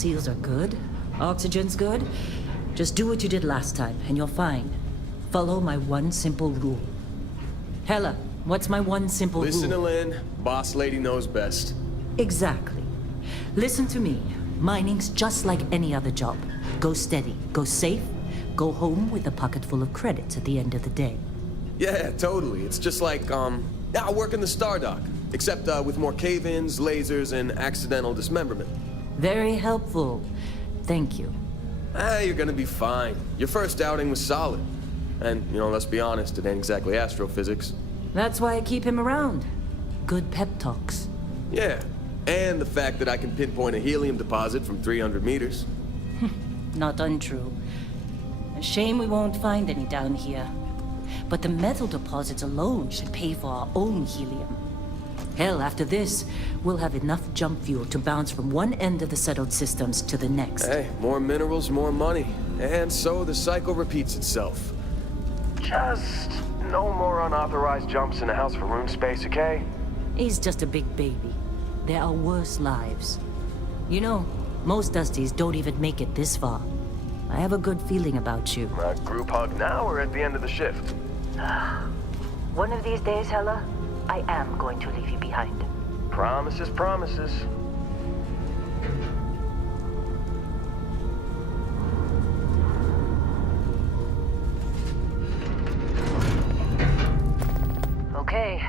seals are good, oxygen's good, just do what you did last time, and you're fine. Follow my one simple rule. Hella, what's my one simple rule? Listen to Lynn. Boss lady knows best. Exactly. Listen to me. Mining's just like any other job. Go steady, go safe, go home with a pocket full of credits at the end of the day. Yeah, totally. It's just like, I work in the Stardock. Except, with more cave-ins, lasers, and accidental dismemberment. Very helpful. Thank you. You're gonna be fine. Your first outing was solid. And, let's be honest, it ain't exactly astrophysics. That's why I keep him around. Good pep talks. Yeah, and the fact that I can pinpoint a helium deposit from 300 meters. Not untrue. A shame we won't find any down here. But the metal deposits alone should pay for our own helium. Hell, after this, we'll have enough jump fuel to bounce from one end of the settled systems to the next. Hey, more minerals, more money. And so the cycle repeats itself. Just no more unauthorized jumps in the house for room space, okay? He's just a big baby. There are worse lives. You know, most Dusties don't even make it this far. I have a good feeling about you. A group hug now or at the end of the shift? One of these days, Hella, I am going to leave you behind. Promises, promises. Okay.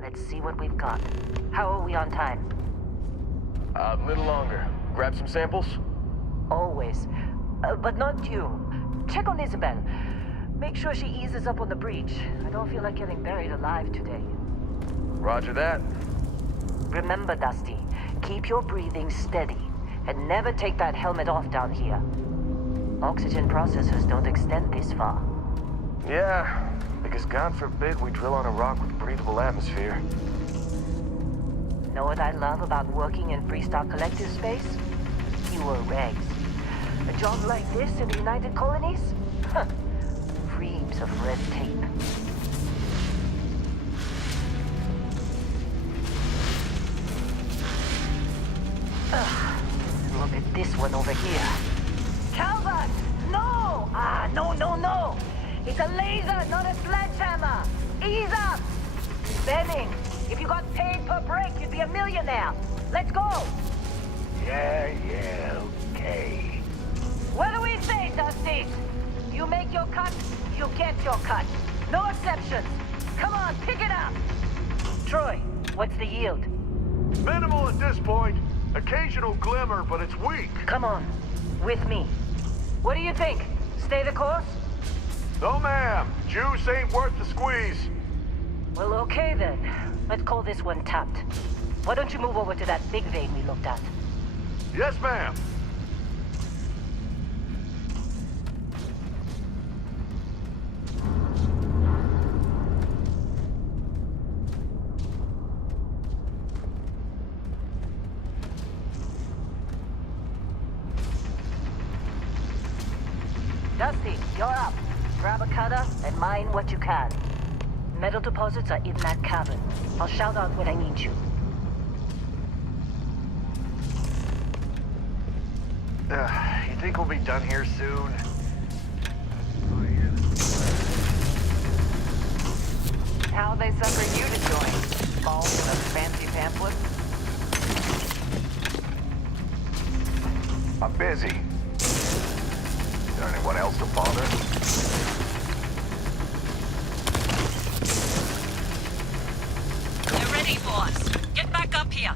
Let's see what we've got. How are we on time? A little longer. Grab some samples? Always. But not you. Check on Isabel. Make sure she eases up on the breach. I don't feel like getting buried alive today. Roger that. Remember, Dusty, keep your breathing steady. And never take that helmet off down here. Oxygen processors don't extend this far. Yeah, because God forbid we drill on a rock with breathable atmosphere. Know what I love about working in Freestar Collective space? Fewer regs. A job like this in the United Colonies? Huh. Reams of red tape. Look at this one over here. Calvert! No! No! It's a laser, not a sledgehammer! Ease up! Benning, if you got paid per break, you'd be a millionaire. Let's go! Yeah, okay. What do we say, Dusty? You make your cut, you get your cut. No exceptions. Come on, pick it up! Troy, what's the yield? Minimal at this point. Occasional glimmer, but it's weak. Come on, with me. What do you think? Stay the course? No, ma'am. Juice ain't worth the squeeze. Well, okay then. Let's call this one tapped. Why don't you move over to that big vein we looked at? Yes, ma'am. Dusty, you're up. Grab a cutter and mine what you can. Metal deposits are in that cabin. I'll shout out when I need you. You think we'll be done here soon? How'd they sucker you to join? Balls in a fancy pamphlet? I'm busy. Is there anyone else to bother? They're ready, boss. Get back up here.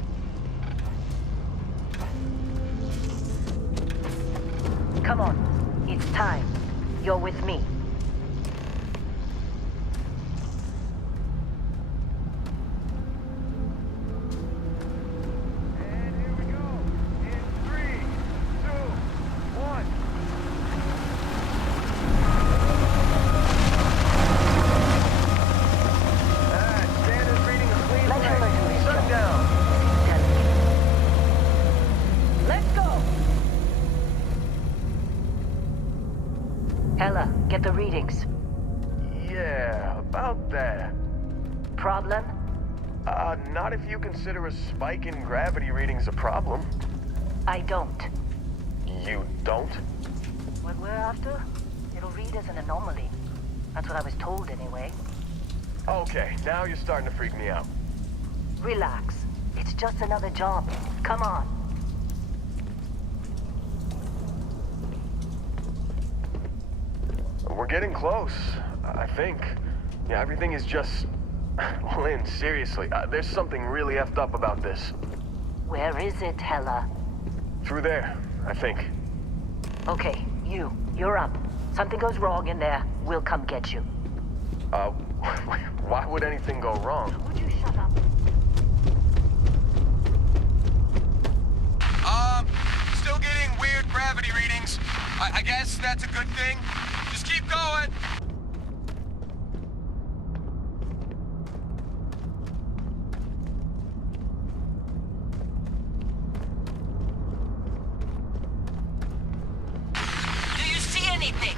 Come on. It's time. You're with me. And here we go. In 3, 2, 1. Standard reading of clean Let her range. do his job. Sundown. the readings? Yeah, about that. Problem? Not if you consider a spike in gravity readings a problem. I don't. You don't? What we're after? It'll read as an anomaly. That's what I was told anyway. Okay, now you're starting to freak me out. Relax. It's just another job. Come on. We're getting close, I think. Yeah, everything is just... Lynn, seriously, there's something really effed up about this. Where is it, Hella? Through there, I think. Okay, you're up. Something goes wrong in there, we'll come get you. Why would anything go wrong? Would you shut up? Still getting weird gravity readings. I guess that's a good thing. Just keep going. Do you see anything?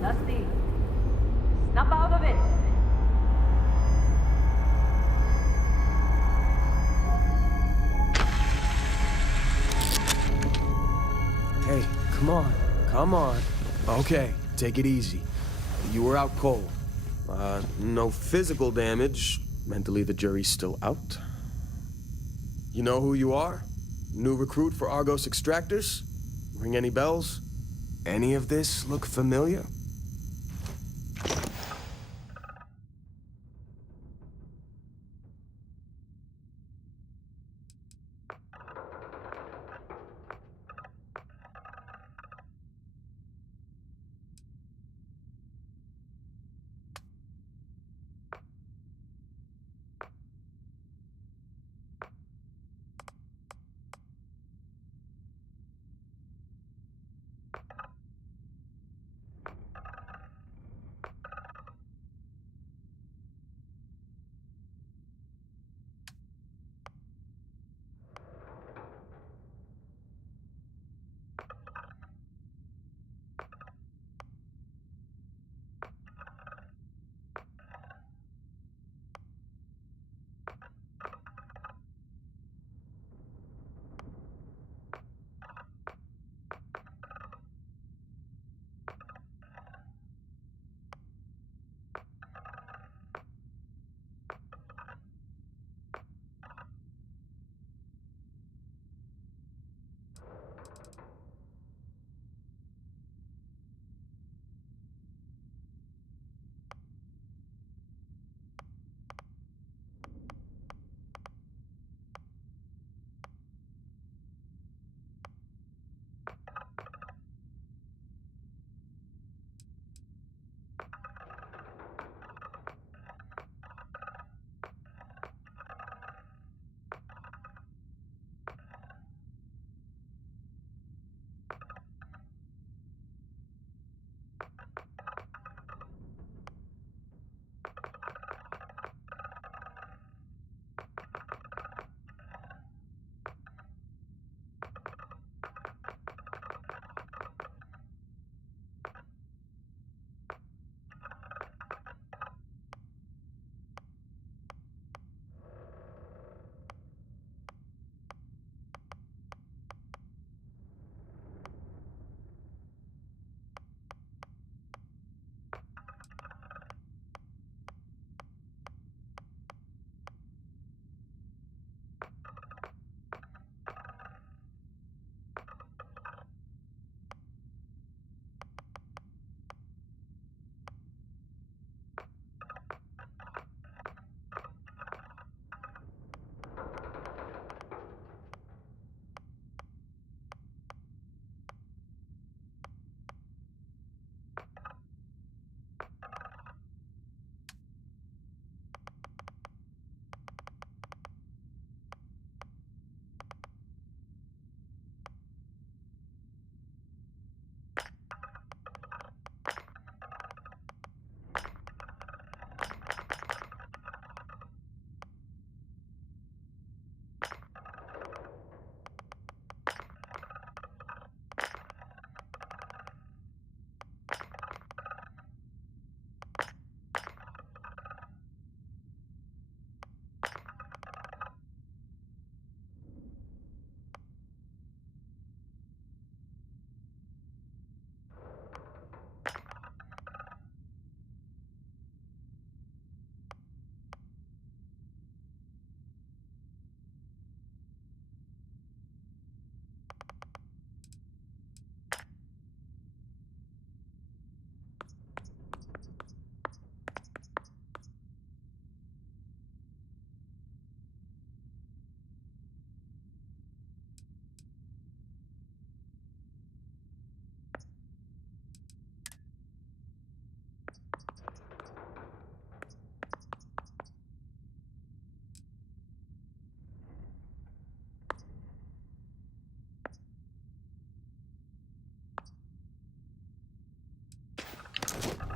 Dusty, snap out of it. Hey, come on. Come on. Okay, take it easy. You were out cold. No physical damage. Mentally, the jury's still out. You know who you are? New recruit for Argos Extractors? Ring any bells? Any of this look familiar?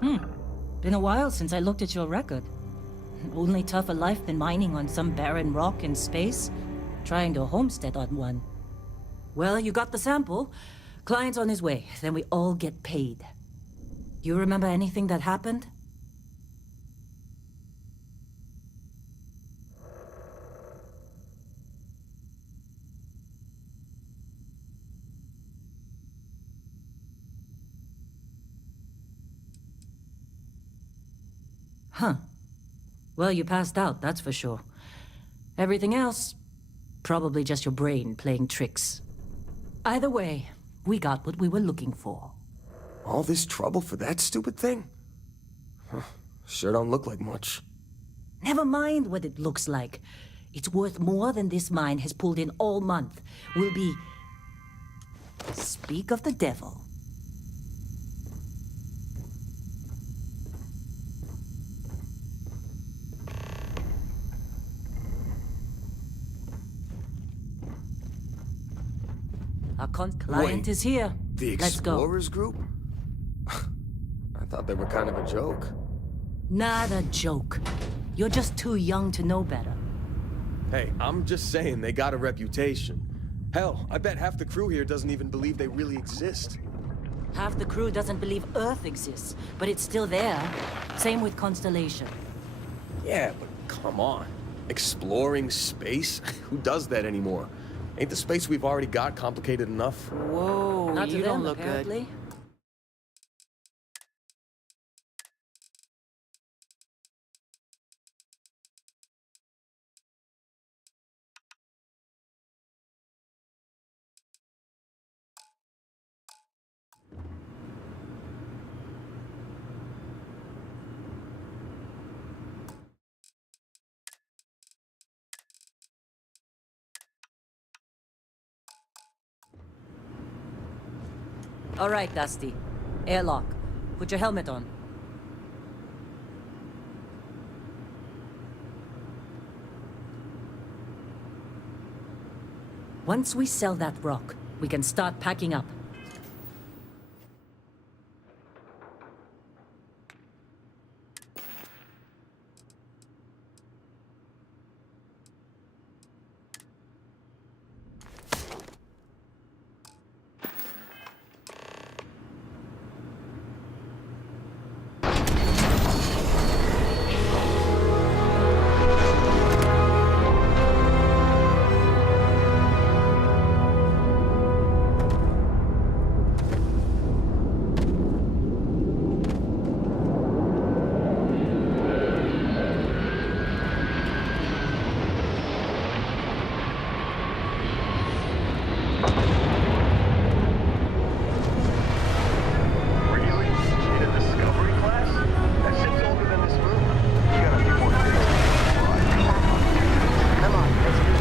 Been a while since I looked at your record. Only tougher life than mining on some barren rock in space. Trying to homestead on one. Well, you got the sample. Client's on his way, then we all get paid. You remember anything that happened? Huh. Well, you passed out, that's for sure. Everything else, probably just your brain playing tricks. Either way, we got what we were looking for. All this trouble for that stupid thing? Huh. Sure don't look like much. Never mind what it looks like. It's worth more than this mine has pulled in all month. We'll be... Speak of the devil. Our client Wait, is here. The Let's go. Explorers group? I thought they were kind of a joke. Not a joke. You're just too young to know better. Hey, I'm just saying they got a reputation. Hell, I bet half the crew here doesn't even believe they really exist. Half the crew doesn't believe Earth exists, but it's still there. Same with Constellation. Yeah, but come on. Exploring space? Who does that anymore? Ain't the space we've already got complicated enough? Whoa, Not to you them, don't look apparently. good. All right, Dusty. Airlock. Put your helmet on. Once we sell that rock, we can start packing up. Really? In a Discovery class? That ship's older than this room. You got a few more days. Come on, let's do it.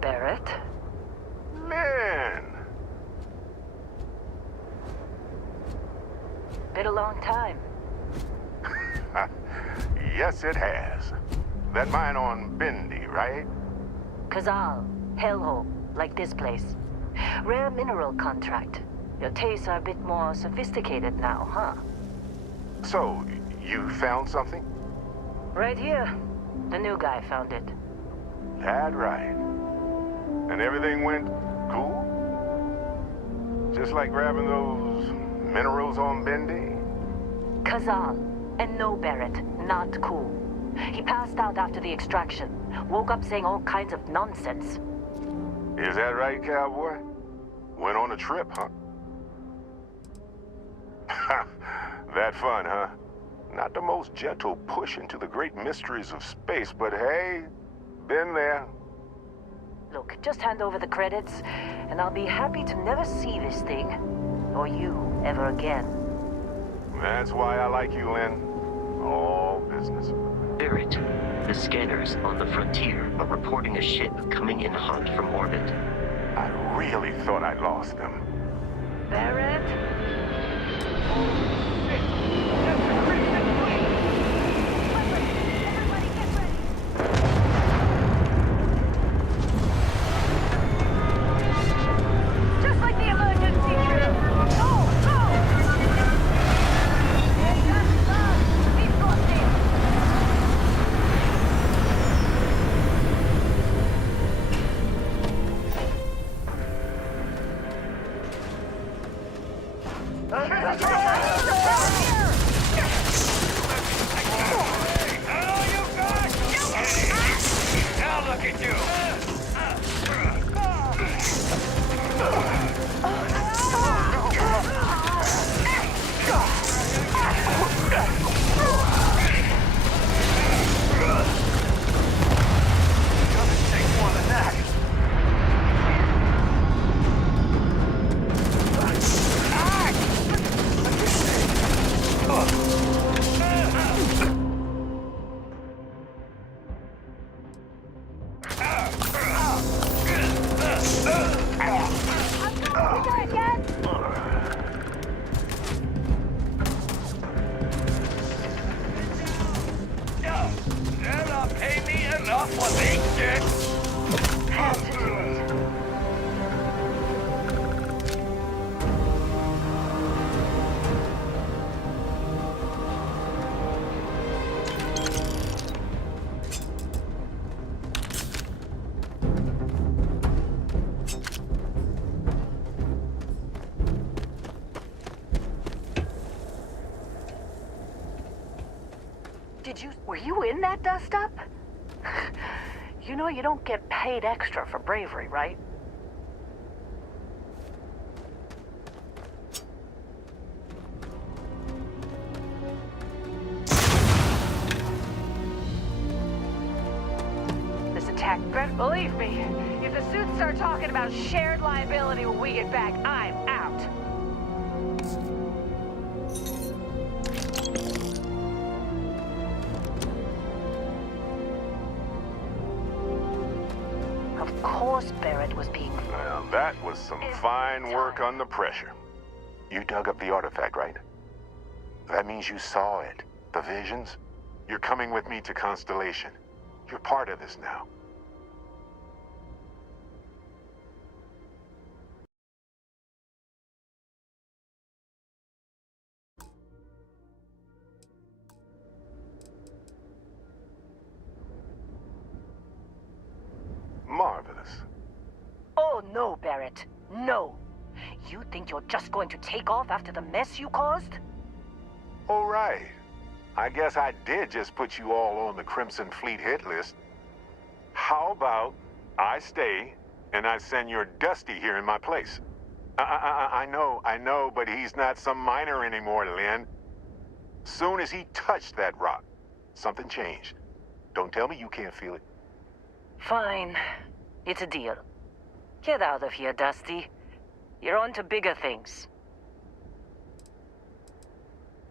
Barrett? Man! Been a long time. Yes, it has. That mine on Bendy, right? Kazal, hellhole, like this place. Rare mineral contract. Your tastes are a bit more sophisticated now, huh? So, you found something? Right here. The new guy found it. That right. And everything went cool? Just like grabbing those minerals on Bendy? Kazal, and no Barrett, not cool. He passed out after the extraction. Woke up saying all kinds of nonsense. Is that right, cowboy? Went on a trip, huh? That fun, huh? Not the most gentle push into the great mysteries of space, but hey, been there. Look, just hand over the credits, and I'll be happy to never see this thing, or you, ever again. That's why I like you, Lynn. All business. Barrett, the scanners on the frontier are reporting a ship coming in hot from orbit. I really thought I lost them. Barrett? Just like the emergency drill! Go! Go! We've got this! Now look at you! Doesn't take more than that. They're not paying me enough what they get. Have to do it. Were you in that dust-up? You know you don't get paid extra for bravery, right? This attack, believe me, if the suits start talking about shared liability when we get back, I'm out. Of course Barrett was being... Well, that was some fine work under pressure. You dug up the artifact, right? That means you saw it. The visions? You're coming with me to Constellation. You're part of this now. Marvelous. Oh, no, Barrett. No. You think you're just going to take off after the mess you caused? All right. I guess I did just put you all on the Crimson Fleet hit list. How about I stay and I send your Dusty here in my place? I know, but he's not some miner anymore, Lynn. Soon as he touched that rock, something changed. Don't tell me you can't feel it. Fine. It's a deal. Get out of here, Dusty. You're on to bigger things.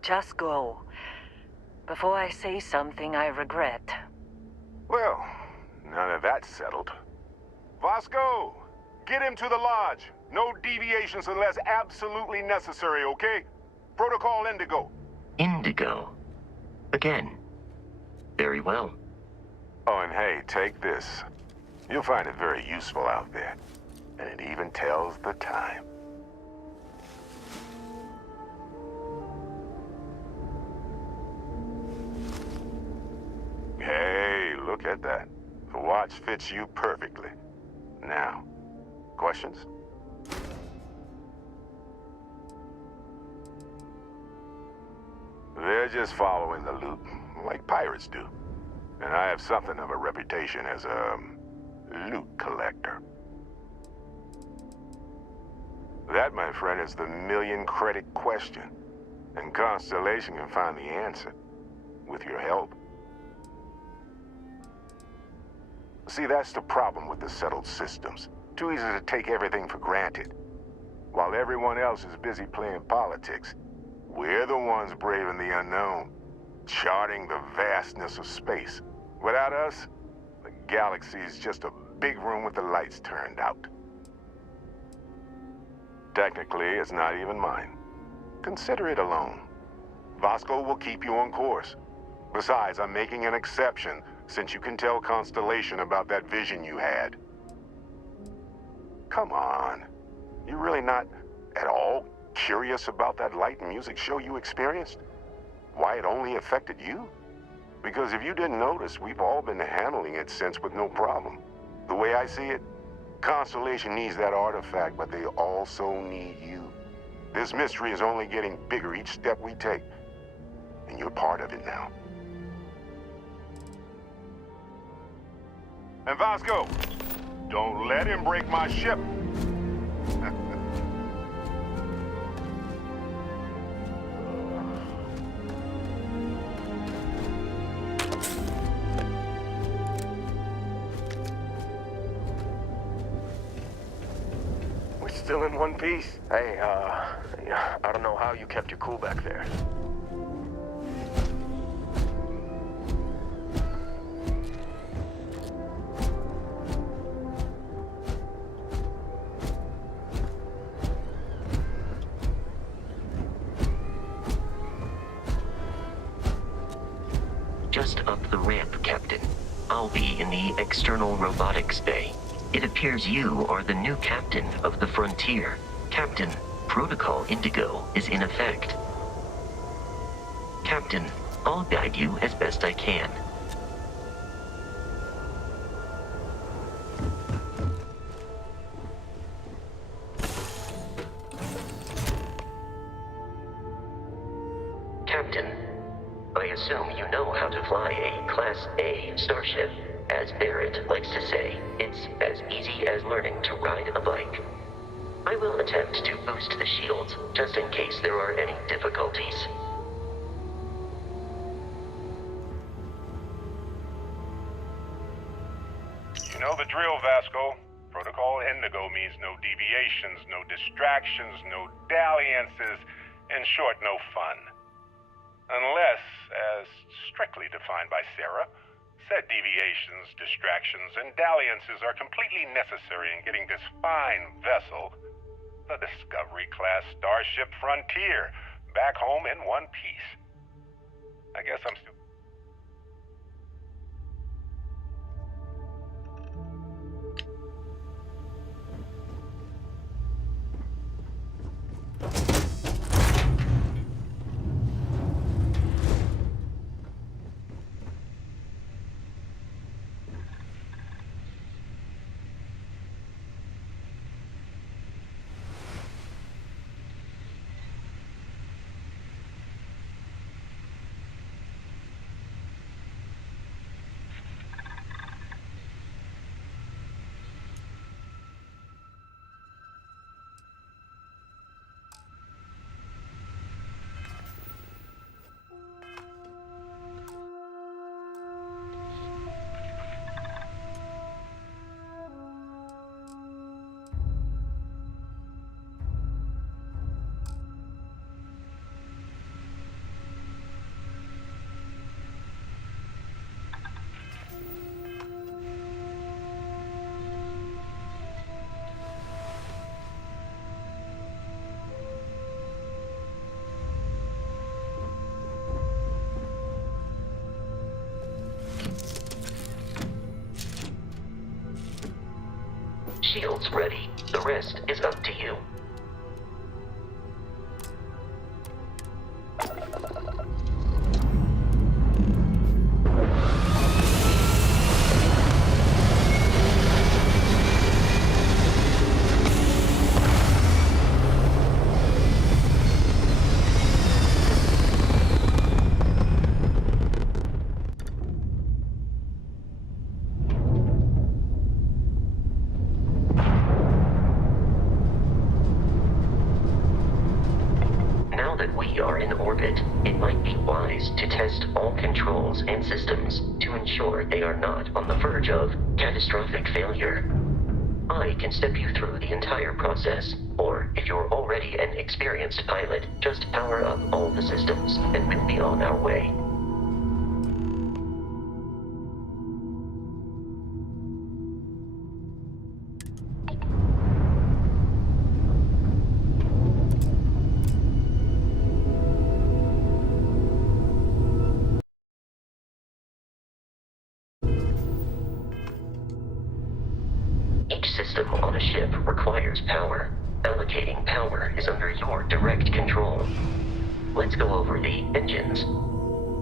Just go. Before I say something I regret. Well, now that that's settled. Vasco, get him to the lodge. No deviations unless absolutely necessary, okay? Protocol Indigo. Indigo. Again. Very well. Oh, and hey, take this. You'll find it very useful out there. And it even tells the time. Hey, look at that. The watch fits you perfectly. Now, questions? They're just following the loot, like pirates do. And I have something of a reputation as a loot collector. That, my friend, is the million-credit question. And Constellation can find the answer, with your help. See, that's the problem with the settled systems. Too easy to take everything for granted. While everyone else is busy playing politics, we're the ones braving the unknown, charting the vastness of space. Without us, the galaxy is just a big room with the lights turned out. Technically, it's not even mine. Consider it alone. Vasco will keep you on course. Besides, I'm making an exception since you can tell Constellation about that vision you had. Come on. You really not at all curious about that light and music show you experienced? Why it only affected you? Because if you didn't notice, we've all been handling it since with no problem. The way I see it, Constellation needs that artifact, but they also need you. This mystery is only getting bigger each step we take, and you're part of it now. And Vasco, don't let him break my ship. We're still in one piece. Hey, yeah, I don't know how you kept your cool back there. Just up the ramp, Captain. I'll be in the external robotics bay. It appears you are the new captain of the Frontier. Captain, Protocol Indigo is in effect. Captain, I'll guide you as best I can. Captain, I assume you know how to fly a Class A starship. As Barrett likes to say, it's as easy as learning to ride a bike. I will attempt to boost the shields, just in case there are any difficulties. You know the drill, Vasco. Protocol Indigo means no deviations, no distractions, no dalliances, in short, no fun. Unless, as strictly defined by Sarah, said deviations, distractions, and dalliances are completely necessary in getting this fine vessel, the Discovery-class Starship Frontier, back home in one piece. I guess I'm still... Shields ready. The rest is up to you. are in orbit, it might be wise to test all controls and systems to ensure they are not on the verge of catastrophic failure. I can step you through the entire process, or if you're already an experienced pilot, just power up all the systems and we'll be on our way. Each system on a ship requires power. Allocating power is under your direct control. Let's go over the engines.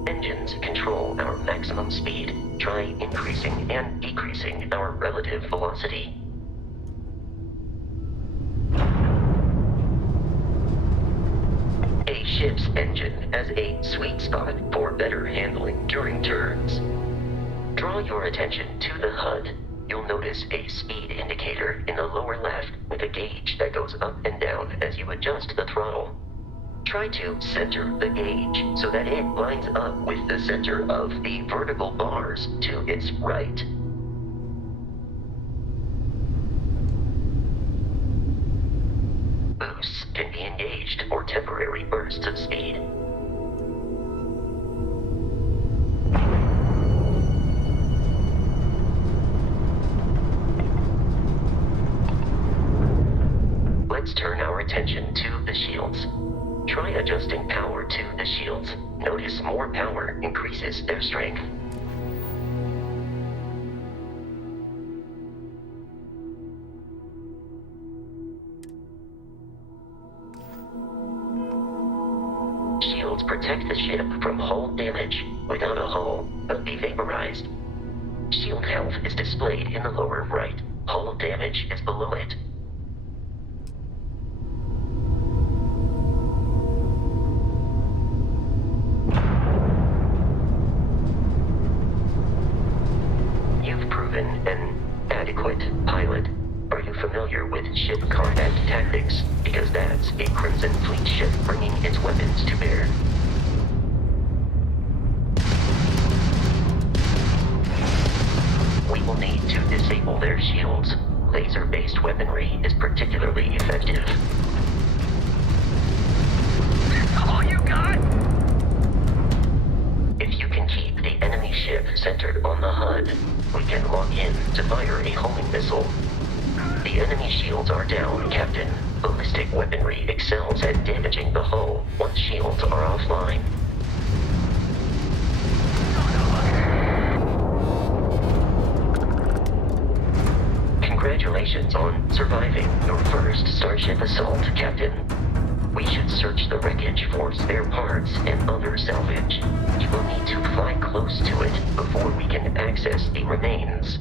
Engines control our maximum speed. Try increasing and decreasing our relative velocity. A ship's engine has a sweet spot for better handling during turns. Draw your attention to the HUD. You'll notice a speed indicator in the lower left with a gauge that goes up and down as you adjust the throttle. Try to center the gauge so that it lines up with the center of the vertical bars to its right. Boosts can be engaged for temporary bursts of speed. Let's turn our attention to the shields. Try adjusting power to the shields. Notice more power increases their strength. Shields protect the ship from hull damage. Without a hull, it'll be vaporized. Shield health is displayed in the lower right. Hull damage is below it. An adequate pilot. Are you familiar with ship combat tactics? Because that's a Crimson Fleet ship bringing its weapons to bear. We will need to disable their shields. Laser-based weaponry is particularly effective. That's all you got? If you can keep the enemy ship centered on the HUD, we can lock in to fire a homing missile. The enemy shields are down, Captain. Ballistic weaponry excels at damaging the hull once shields are offline. Congratulations on surviving your first Starship assault, Captain. We should search the wreckage for spare parts and other salvage. You will need to fly close to it before we can access the remains.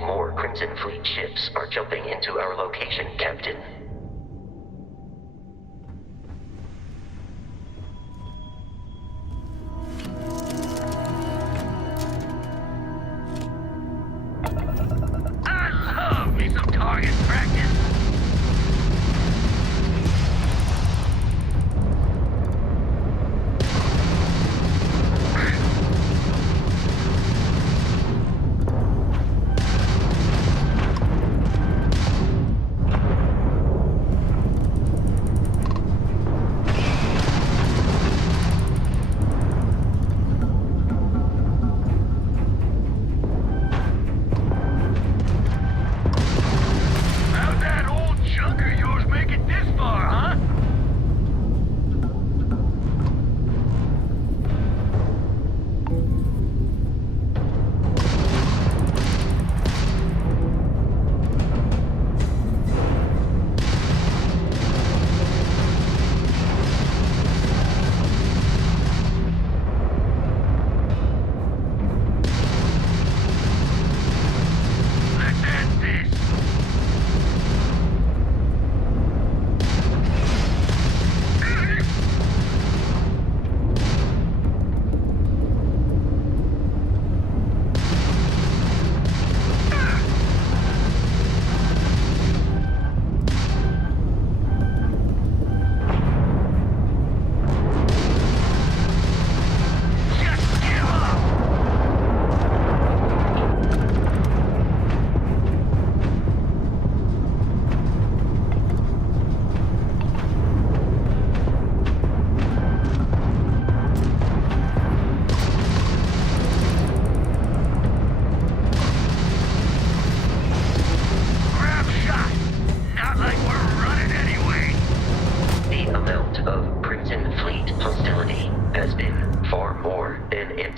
More Crimson Fleet ships are jumping into our location, Captain. I love me some target practice.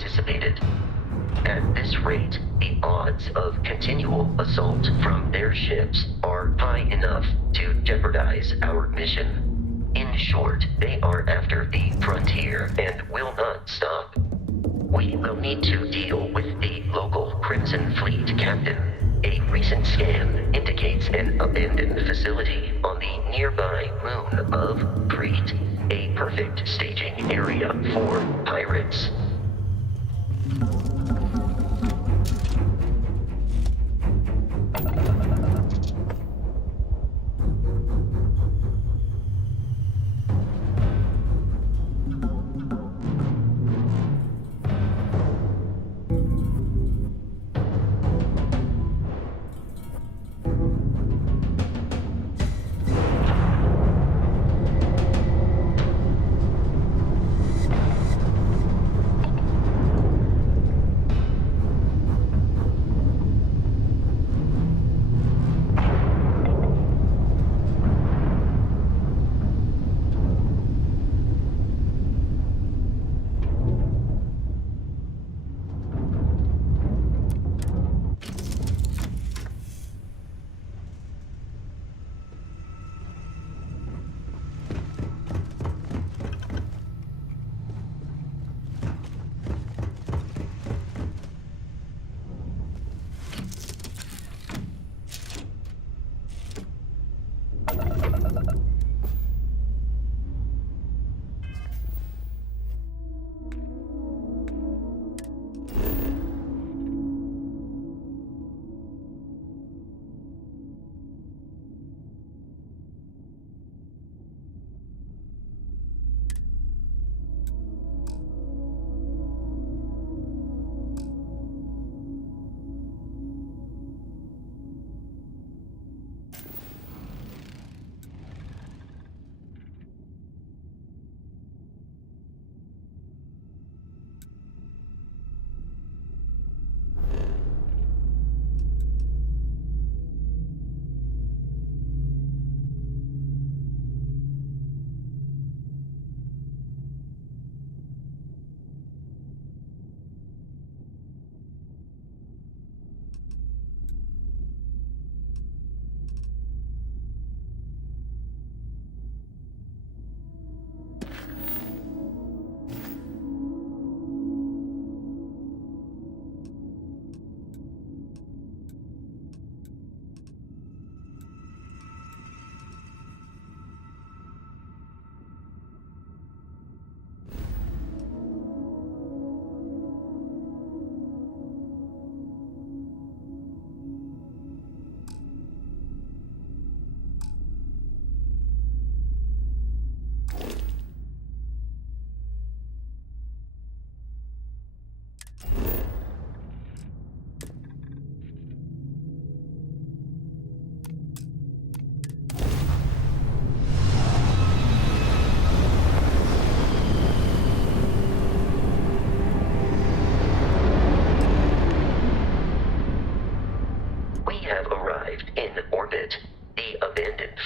anticipated. At this rate, the odds of continual assault from their ships are high enough to jeopardize our mission. In short, they are after the frontier and will not stop. We will need to deal with the local Crimson Fleet captain. A recent scan indicates an abandoned facility on the nearby moon of Crete, a perfect staging area for pirates.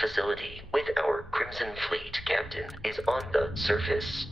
Facility with our Crimson Fleet captain is on the surface.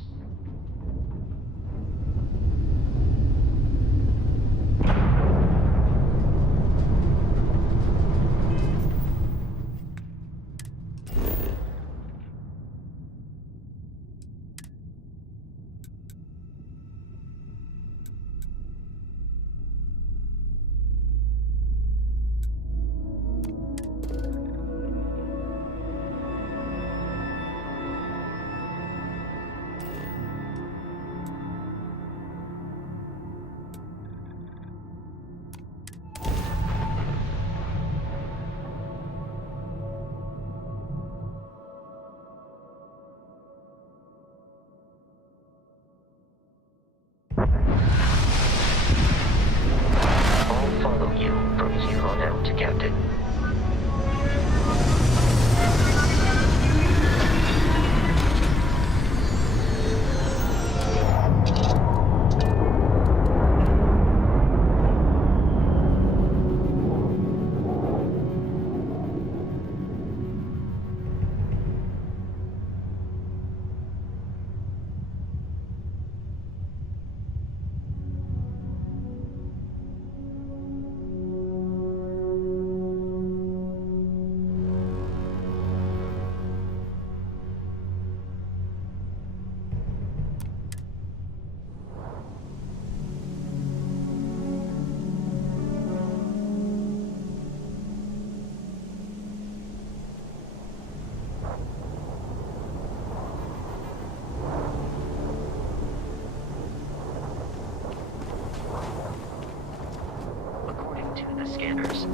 Captain.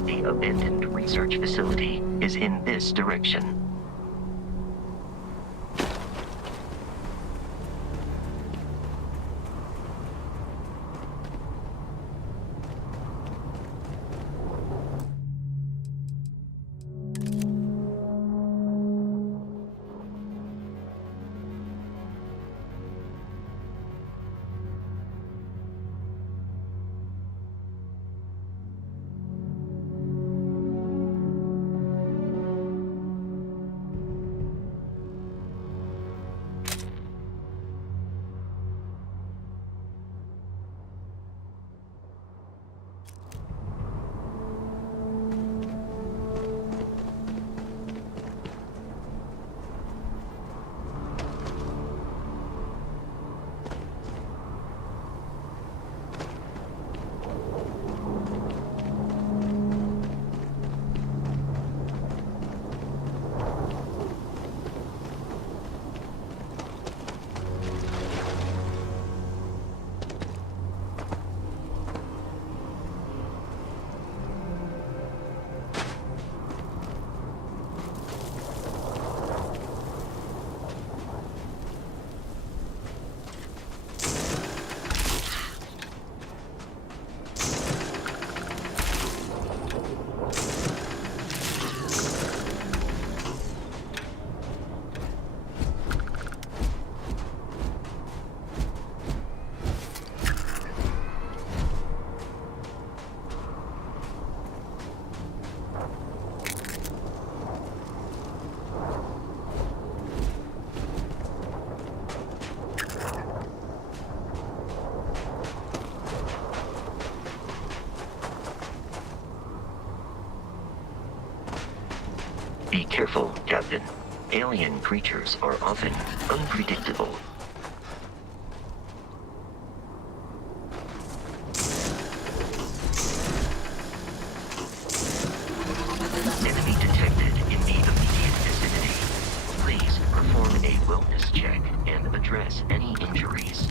The abandoned research facility is in this direction. Be careful, Captain. Alien creatures are often unpredictable. Enemy detected in the immediate vicinity. Please perform a wellness check and address any injuries.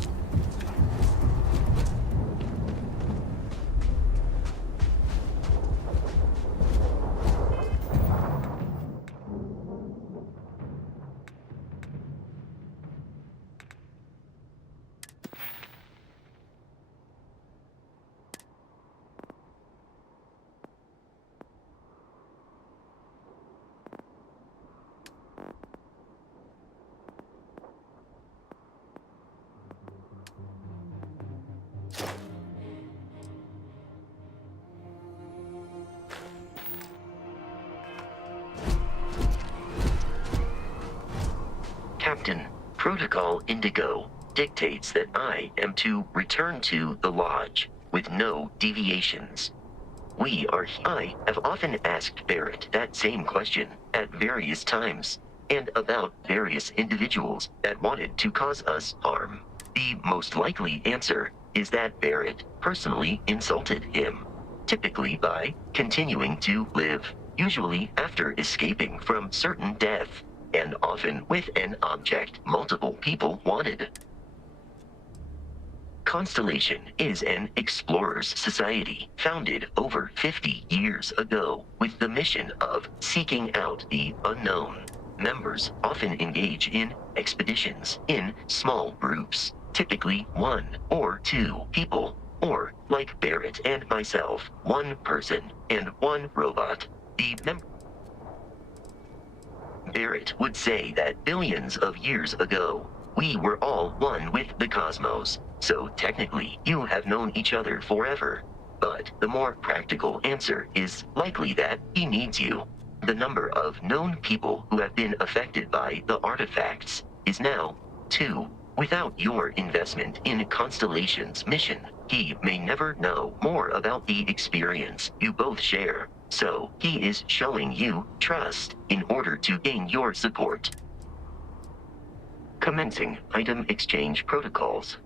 Captain, Protocol Indigo dictates that I am to return to the Lodge with no deviations. I have often asked Barrett that same question at various times, and about various individuals that wanted to cause us harm. The most likely answer is that Barrett personally insulted him, typically by continuing to live, usually after escaping from certain death, and often with an object multiple people wanted. Constellation is an explorers' society founded over 50 years ago with the mission of seeking out the unknown. Members often engage in expeditions in small groups, typically 1 or 2 people, or, like Barrett and myself, 1 person and 1 robot. Barrett would say that billions of years ago, we were all one with the cosmos, so technically you have known each other forever. But the more practical answer is likely that he needs you. The number of known people who have been affected by the artifacts is now 2. Without your investment in Constellation's mission, he may never know more about the experience you both share. So, he is showing you trust in order to gain your support. Commencing item exchange protocols.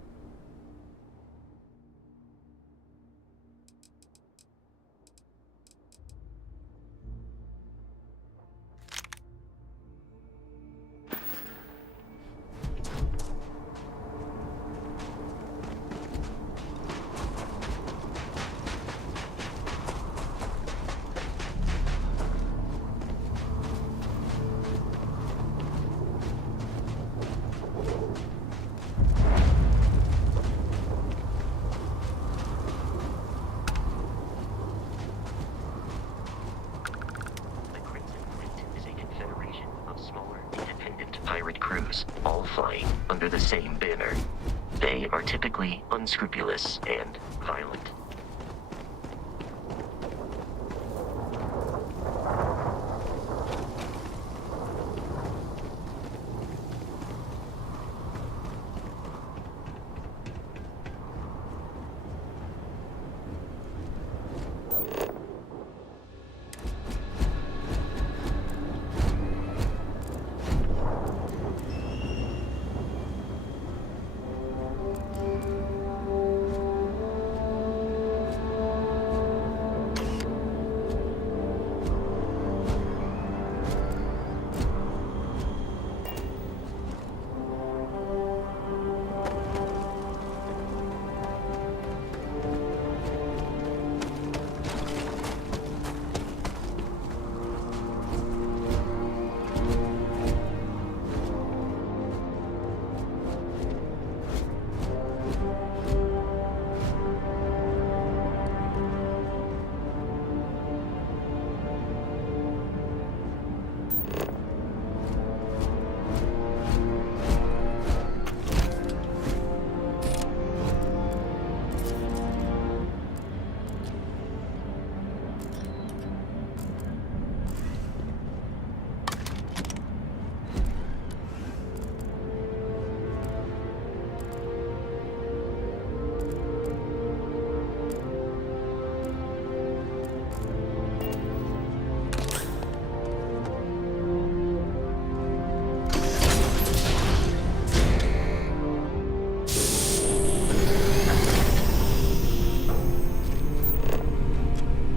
pirate crews, all flying under the same banner. They are typically unscrupulous and violent.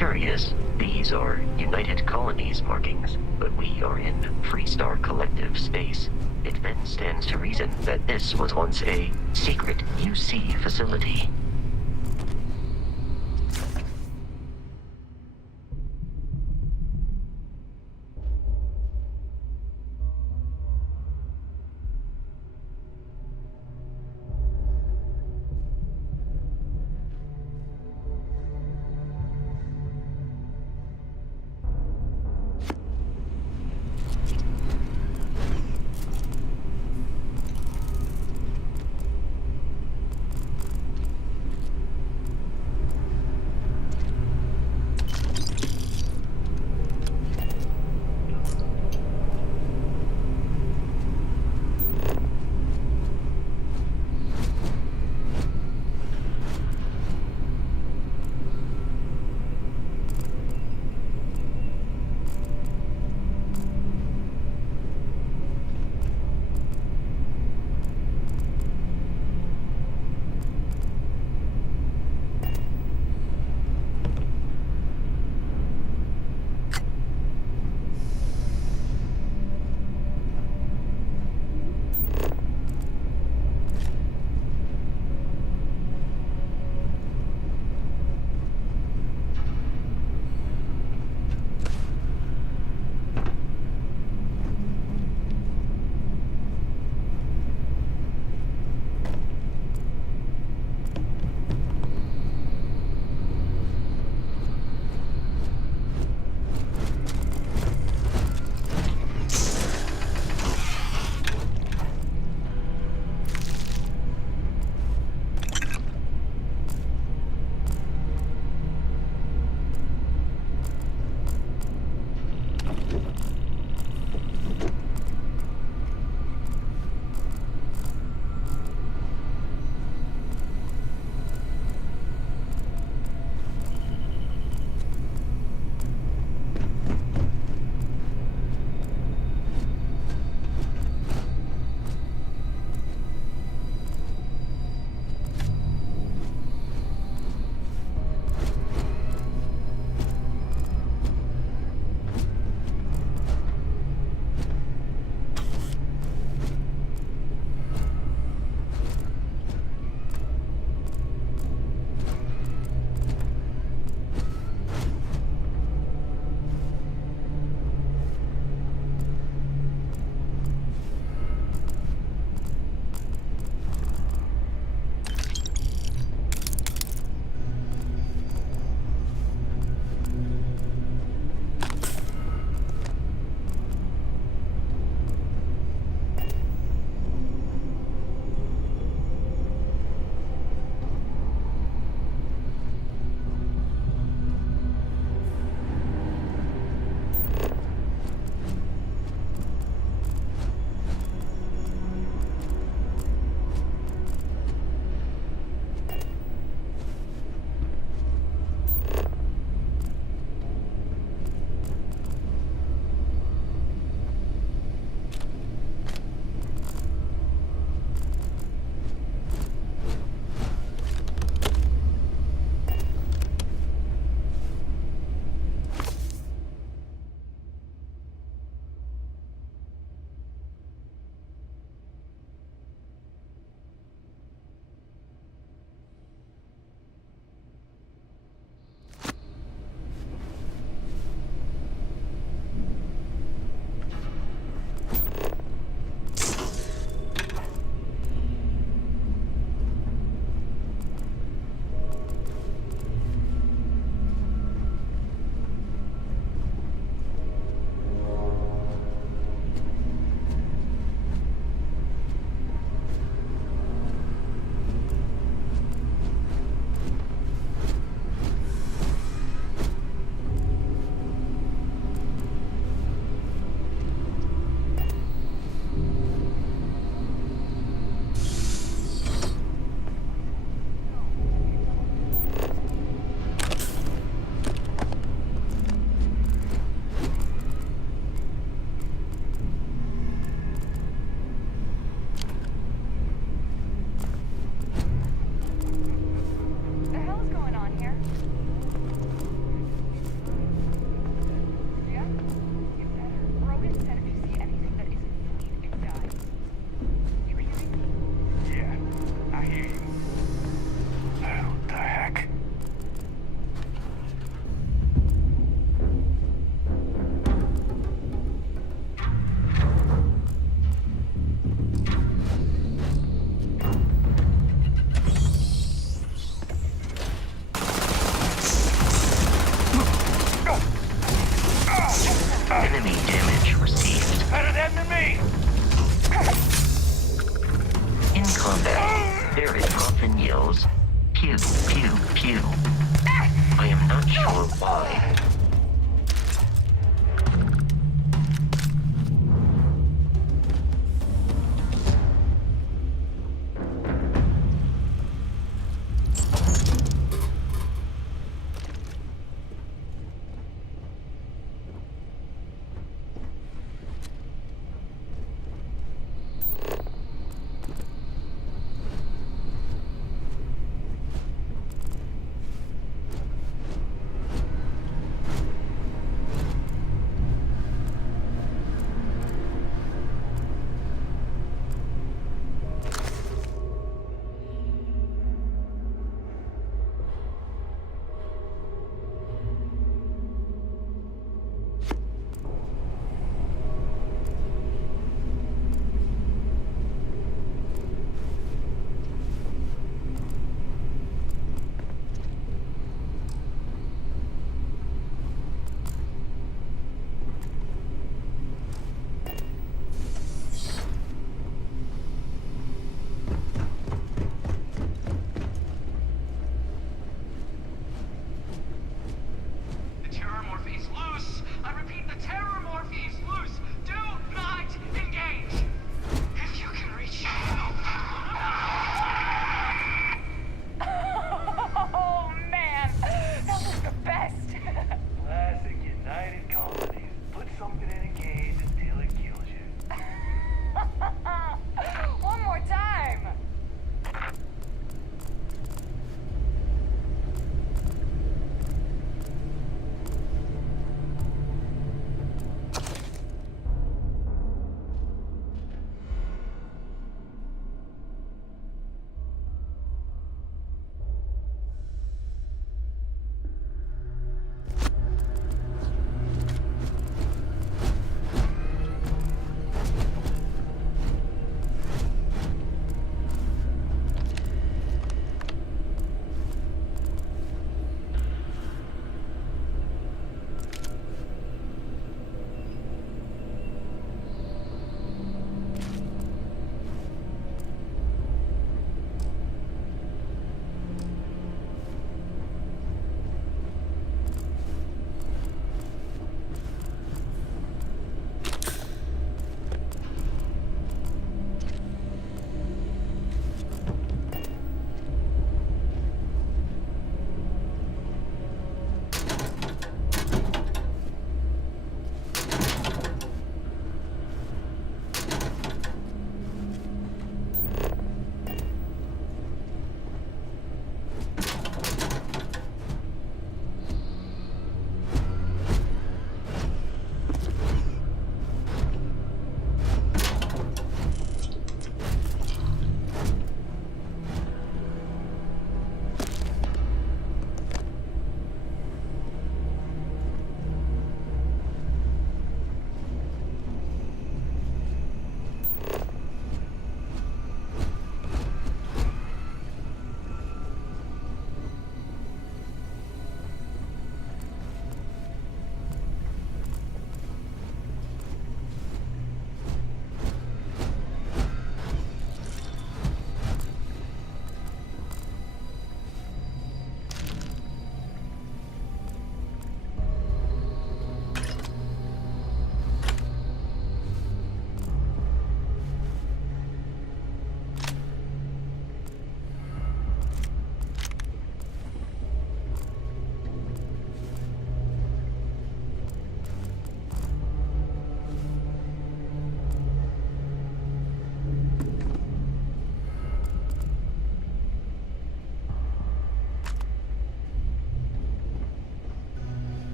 Curious, these are United Colonies markings, but we are in Freestar Collective space. It then stands to reason that this was once a secret UC facility. In combat, Barrett often yells, pew, pew, pew. I am not sure why.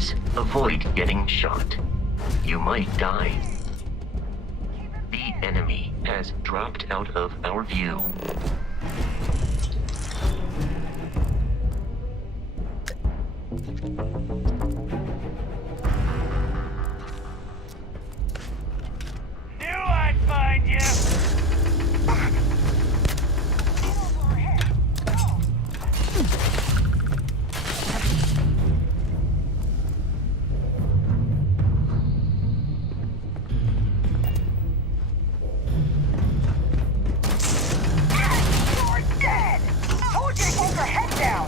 Please avoid getting shot. You might die. The enemy has dropped out of our view. Knew I'd find you! You're dead! Told you to keep your head down!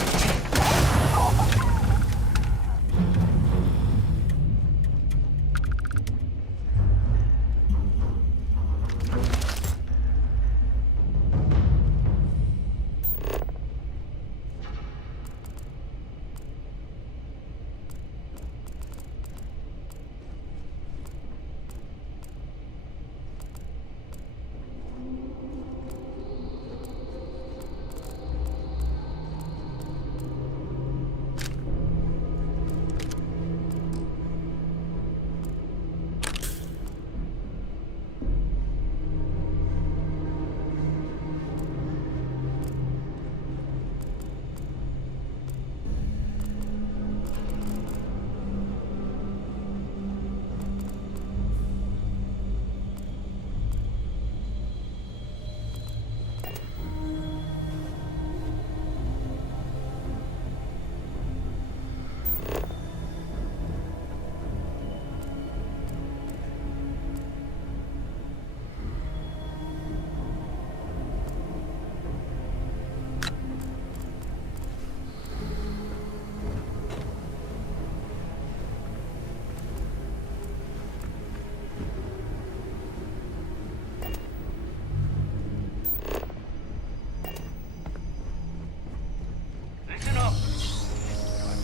Listen up!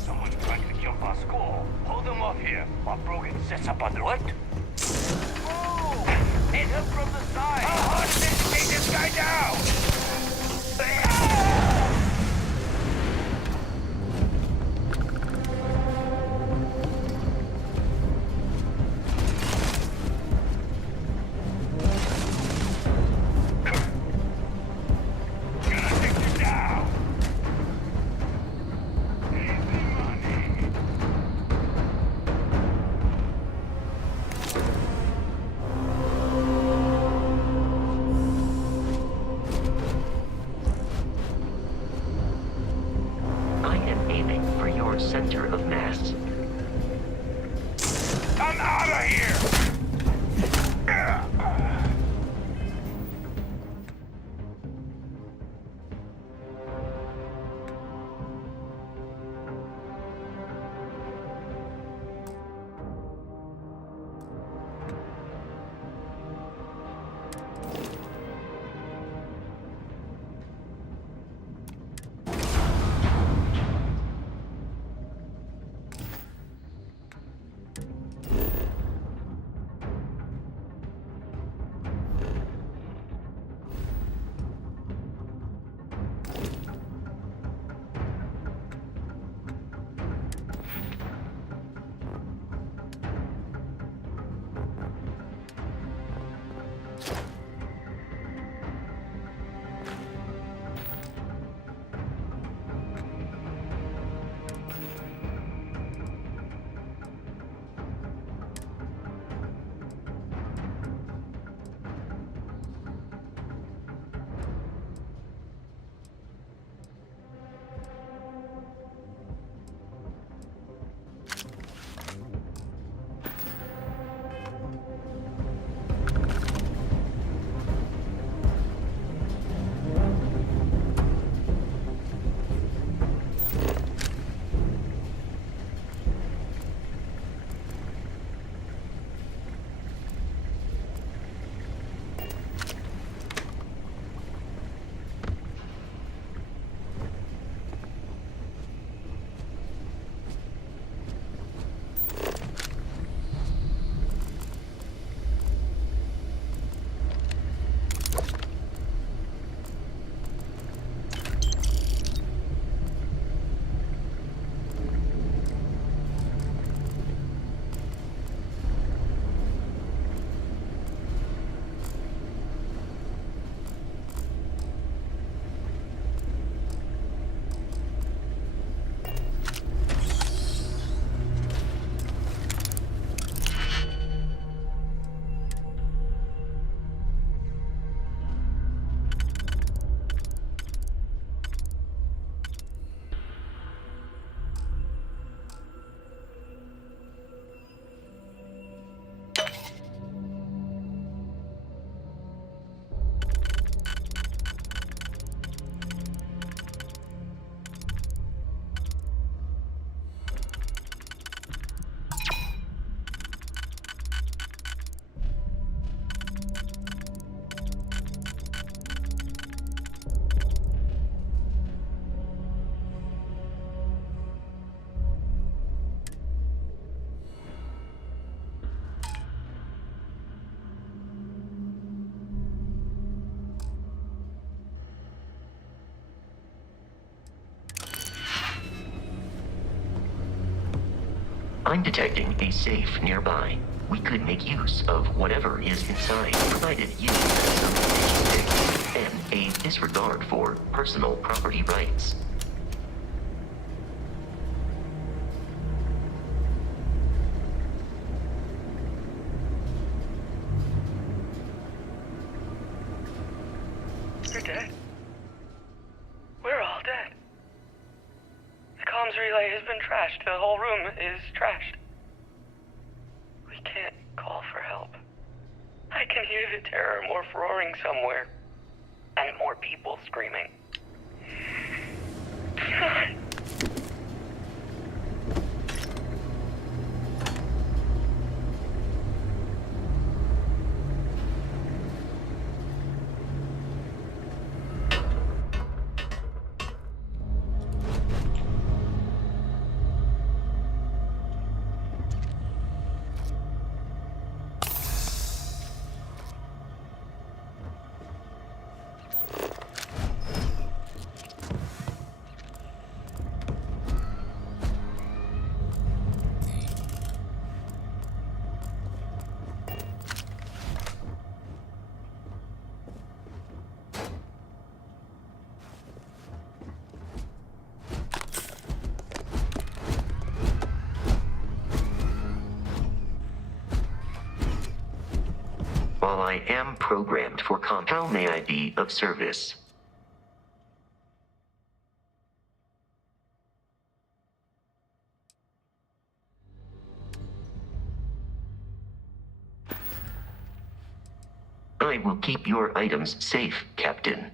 Someone's trying to jump our skull. Hold them off here while Brogan sets up on the what? Oh! Hit him from the side! How hard is it to take this guy down? Gonna take you down! Easy money. I'm detecting a safe nearby. We could make use of whatever is inside, provided you have some attention and a disregard for personal property rights. You're dead. We're all dead. The comms relay has been trashed. The whole room is trashed. We can't call for help. I can hear the terror morph roaring somewhere. And more people screaming. God. While I am programmed for how may I be of service? I will keep your items safe, Captain.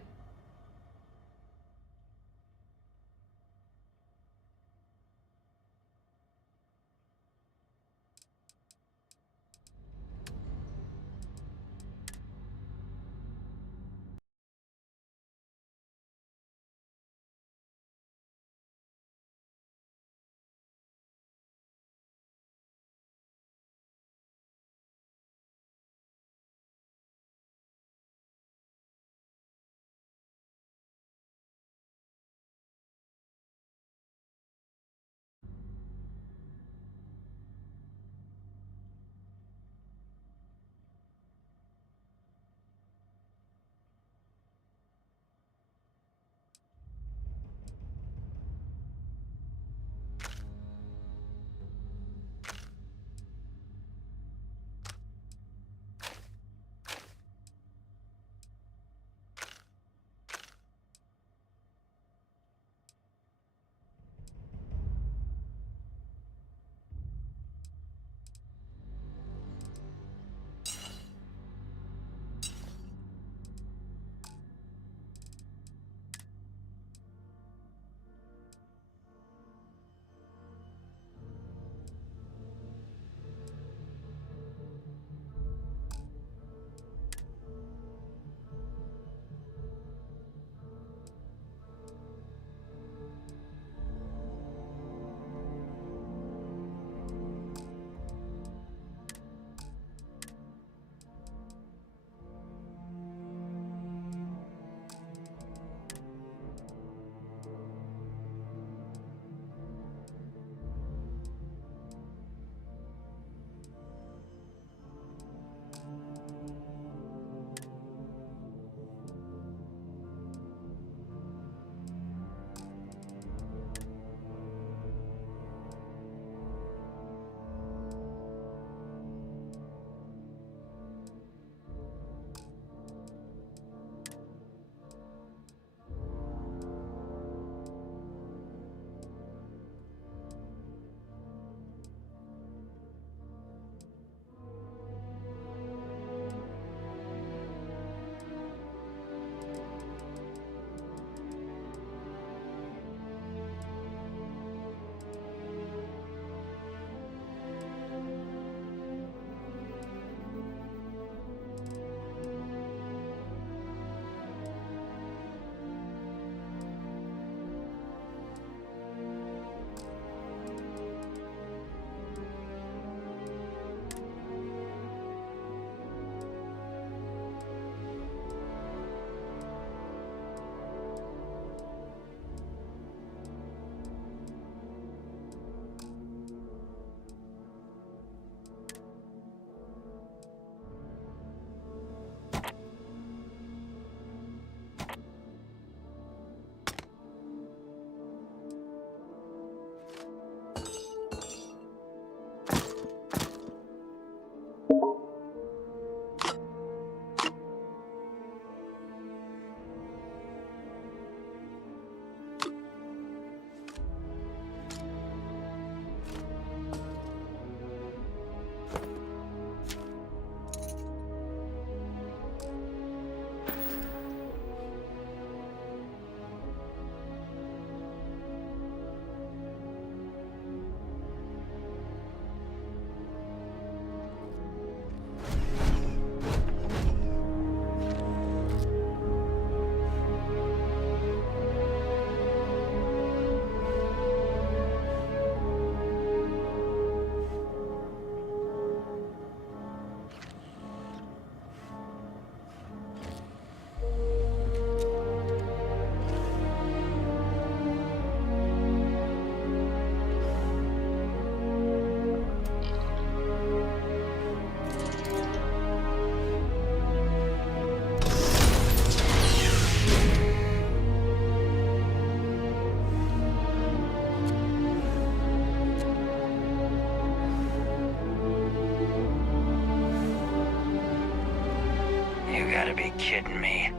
kidding me?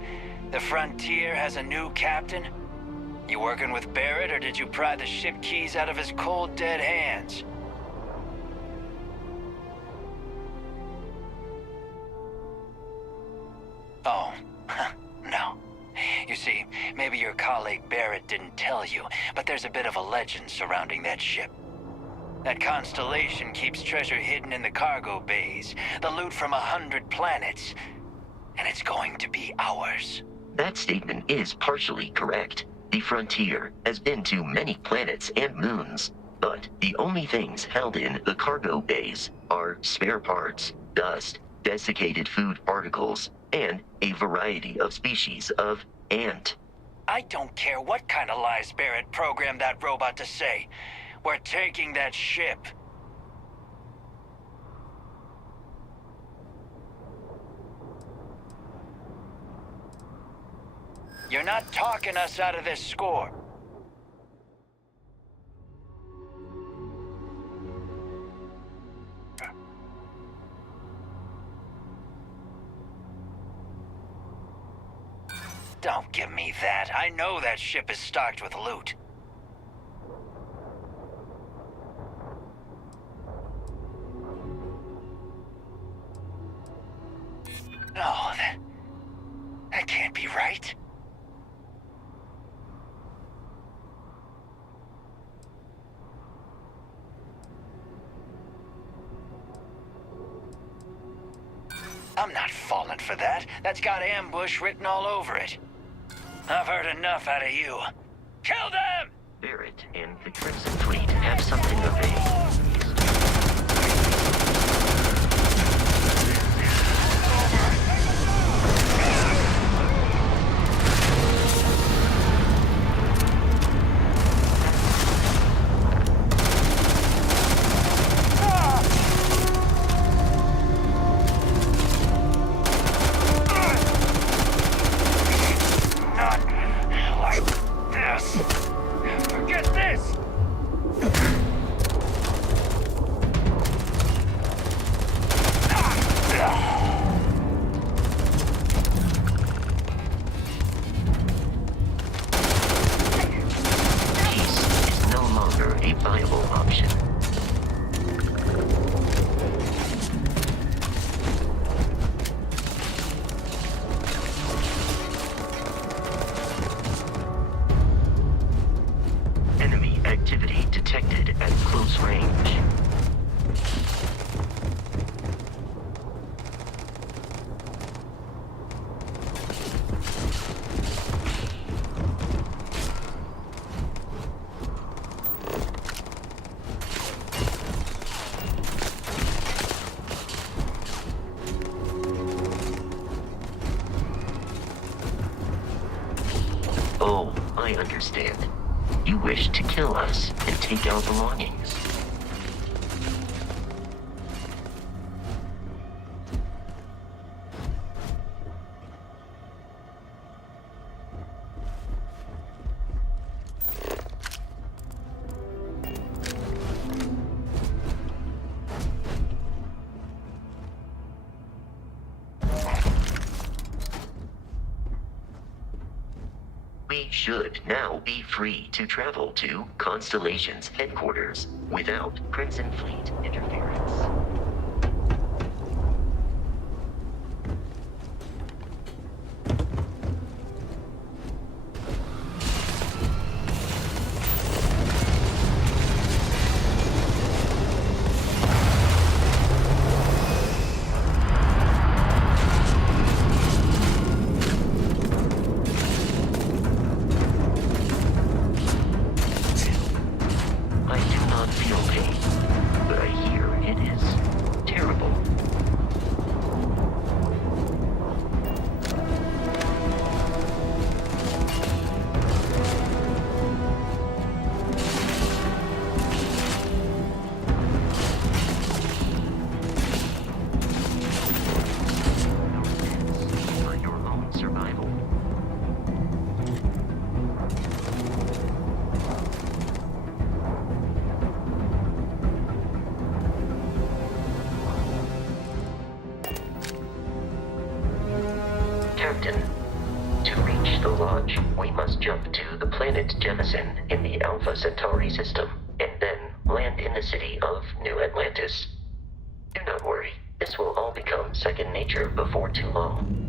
The Frontier has a new captain? You working with Barrett, or did you pry the ship keys out of his cold, dead hands? Oh, no. You see, maybe your colleague Barrett didn't tell you, but there's a bit of a legend surrounding that ship. That constellation keeps treasure hidden in the cargo bays, the loot from 100 planets, and it's going to be ours. That statement is partially correct. The Frontier has been to many planets and moons, but the only things held in the cargo bays are spare parts, dust, desiccated food particles, and a variety of species of ant. I don't care what kind of lies Barrett programmed that robot to say. We're taking that ship. You're not talking us out of this score. Don't give me that. I know that ship is stocked with loot. No, that can't be right. I'm not falling for that. That's got ambush written all over it. I've heard enough out of you. Kill them! Barrett and the Crimson Fleet have something of a... Oh, I understand. You wish to kill us and take our belongings. We should now be free to travel to Constellation's headquarters without Crimson Fleet interference. I do not feel pain, but I hear it is launch, we must jump to the planet Jemison in the Alpha Centauri system, and then land in the city of New Atlantis. Do not worry, this will all become second nature before too long.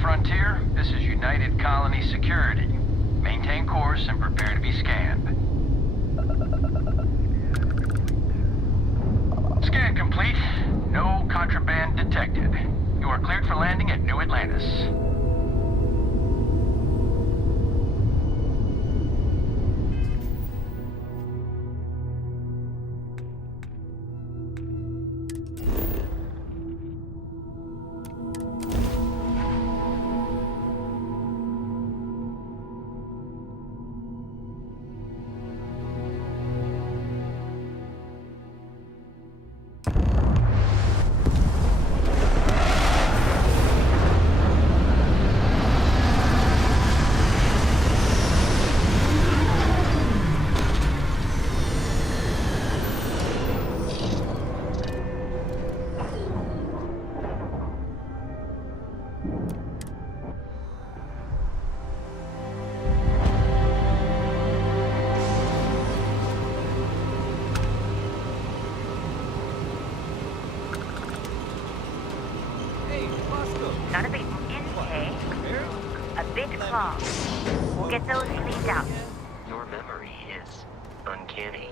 Frontier, this is United Colony Security. Maintain course and prepare to be scanned. Scan complete. No contraband detected. You are cleared for landing at New Atlantis. Not a big intake. A bit clogged. Get those sleeves out. Your memory is uncanny.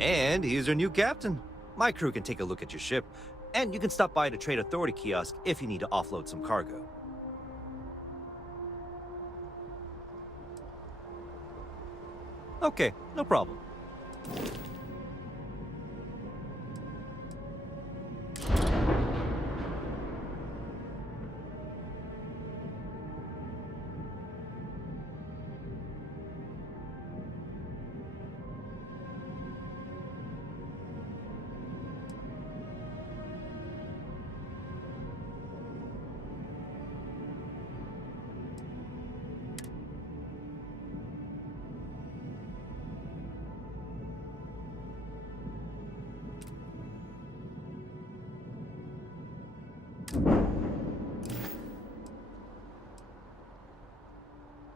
And here's your new captain. My crew can take a look at your ship, and you can stop by the Trade Authority kiosk if you need to offload some cargo. Okay, no problem.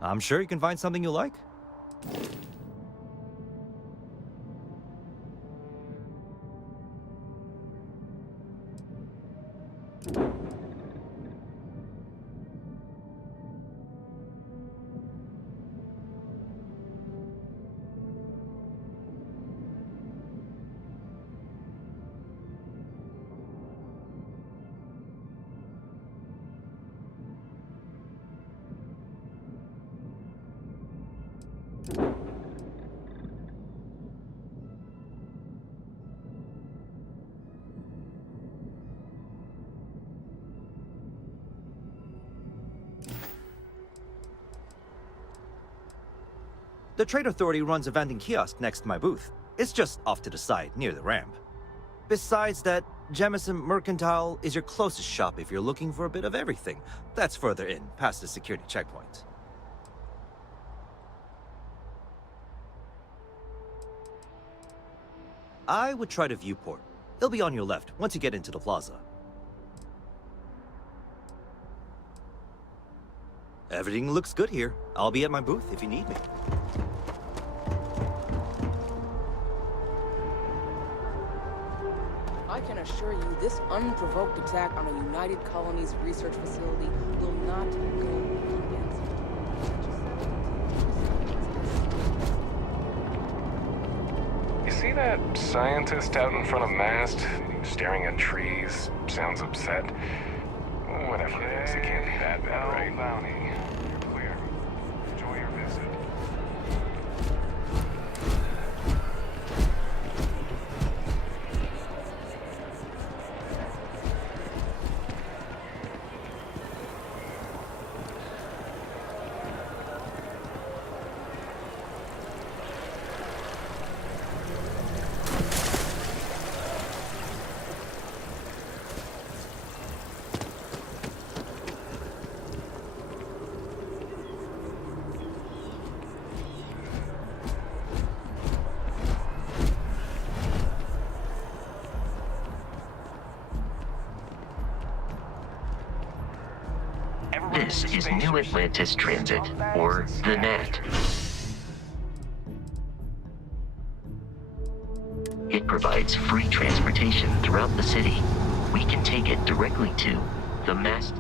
I'm sure you can find something you like. The Trade Authority runs a vending kiosk next to my booth. It's just off to the side, near the ramp. Besides that, Jemison Mercantile is your closest shop if you're looking for a bit of everything. That's further in, past the security checkpoint. I would try the viewport. It'll be on your left once you get into the plaza. Everything looks good here. I'll be at my booth if you need me. I can assure you this unprovoked attack on a United Colonies research facility will not go unanswered. You see that scientist out in front of mast, staring at trees, sounds upset? Whatever it is, it can't be that bad, right? Bounty. You're clear. Enjoy your visit. This is New Atlantis Transit, or the NAT. It provides free transportation throughout the city. We can take it directly to the mast.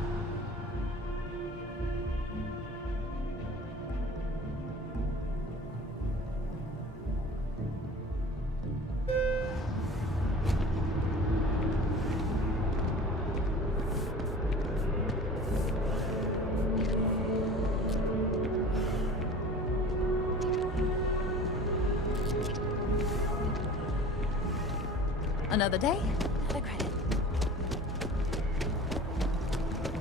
Another day, another credit.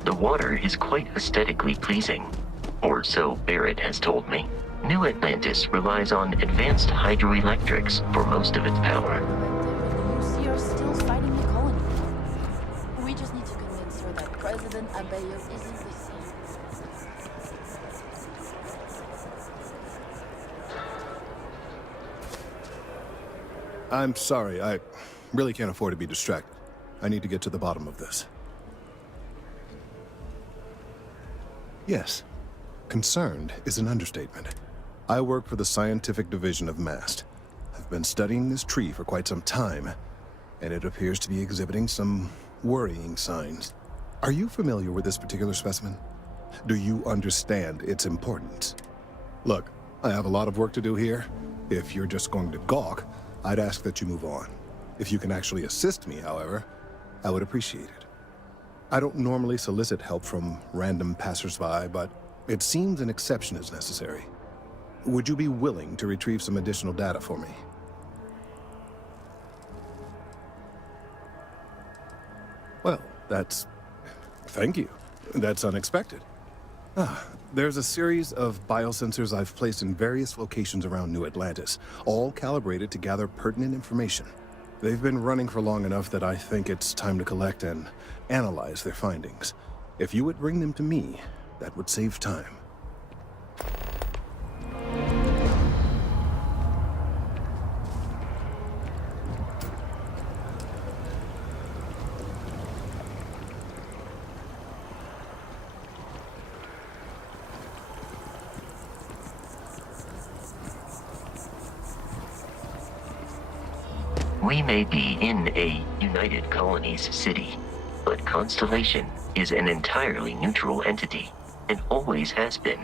The water is quite aesthetically pleasing, or so Barrett has told me. New Atlantis relies on advanced hydroelectrics for most of its power. The UC are still fighting the colony. We just need to convince her that President Abeyo isn't the same. I'm sorry, I really can't afford to be distracted. I need to get to the bottom of this. Yes, concerned is an understatement. I work for the scientific division of MAST. I've been studying this tree for quite some time, and it appears to be exhibiting some worrying signs. Are you familiar with this particular specimen? Do you understand its importance? Look, I have a lot of work to do here. If you're just going to gawk, I'd ask that you move on. If you can actually assist me, however, I would appreciate it. I don't normally solicit help from random passersby, but it seems an exception is necessary. Would you be willing to retrieve some additional data for me? Well, thank you. That's unexpected. There's a series of biosensors I've placed in various locations around New Atlantis, all calibrated to gather pertinent information. They've been running for long enough that I think it's time to collect and analyze their findings. If you would bring them to me, that would save time. We may be in a United Colonies city, but Constellation is an entirely neutral entity, and always has been.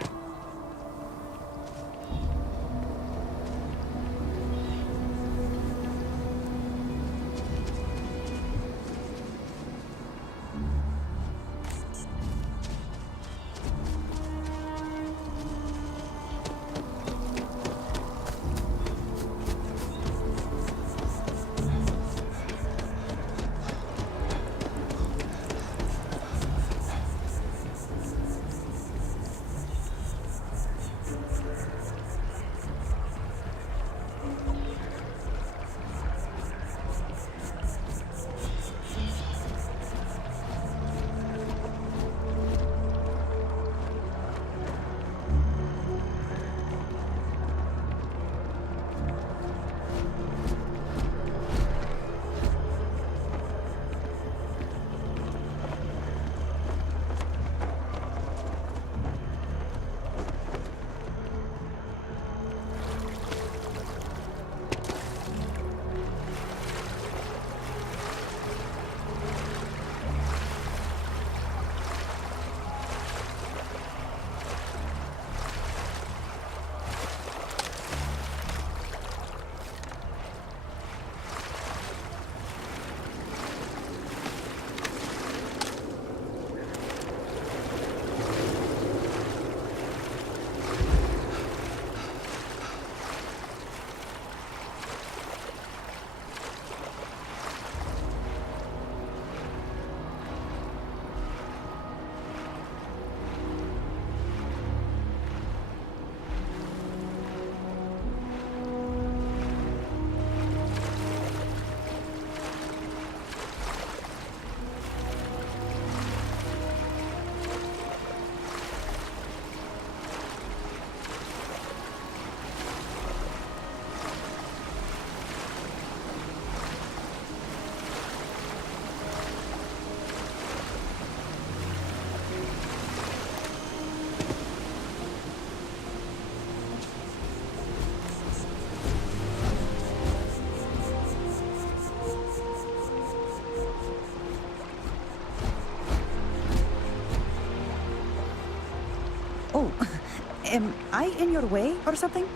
Am I in your way or something?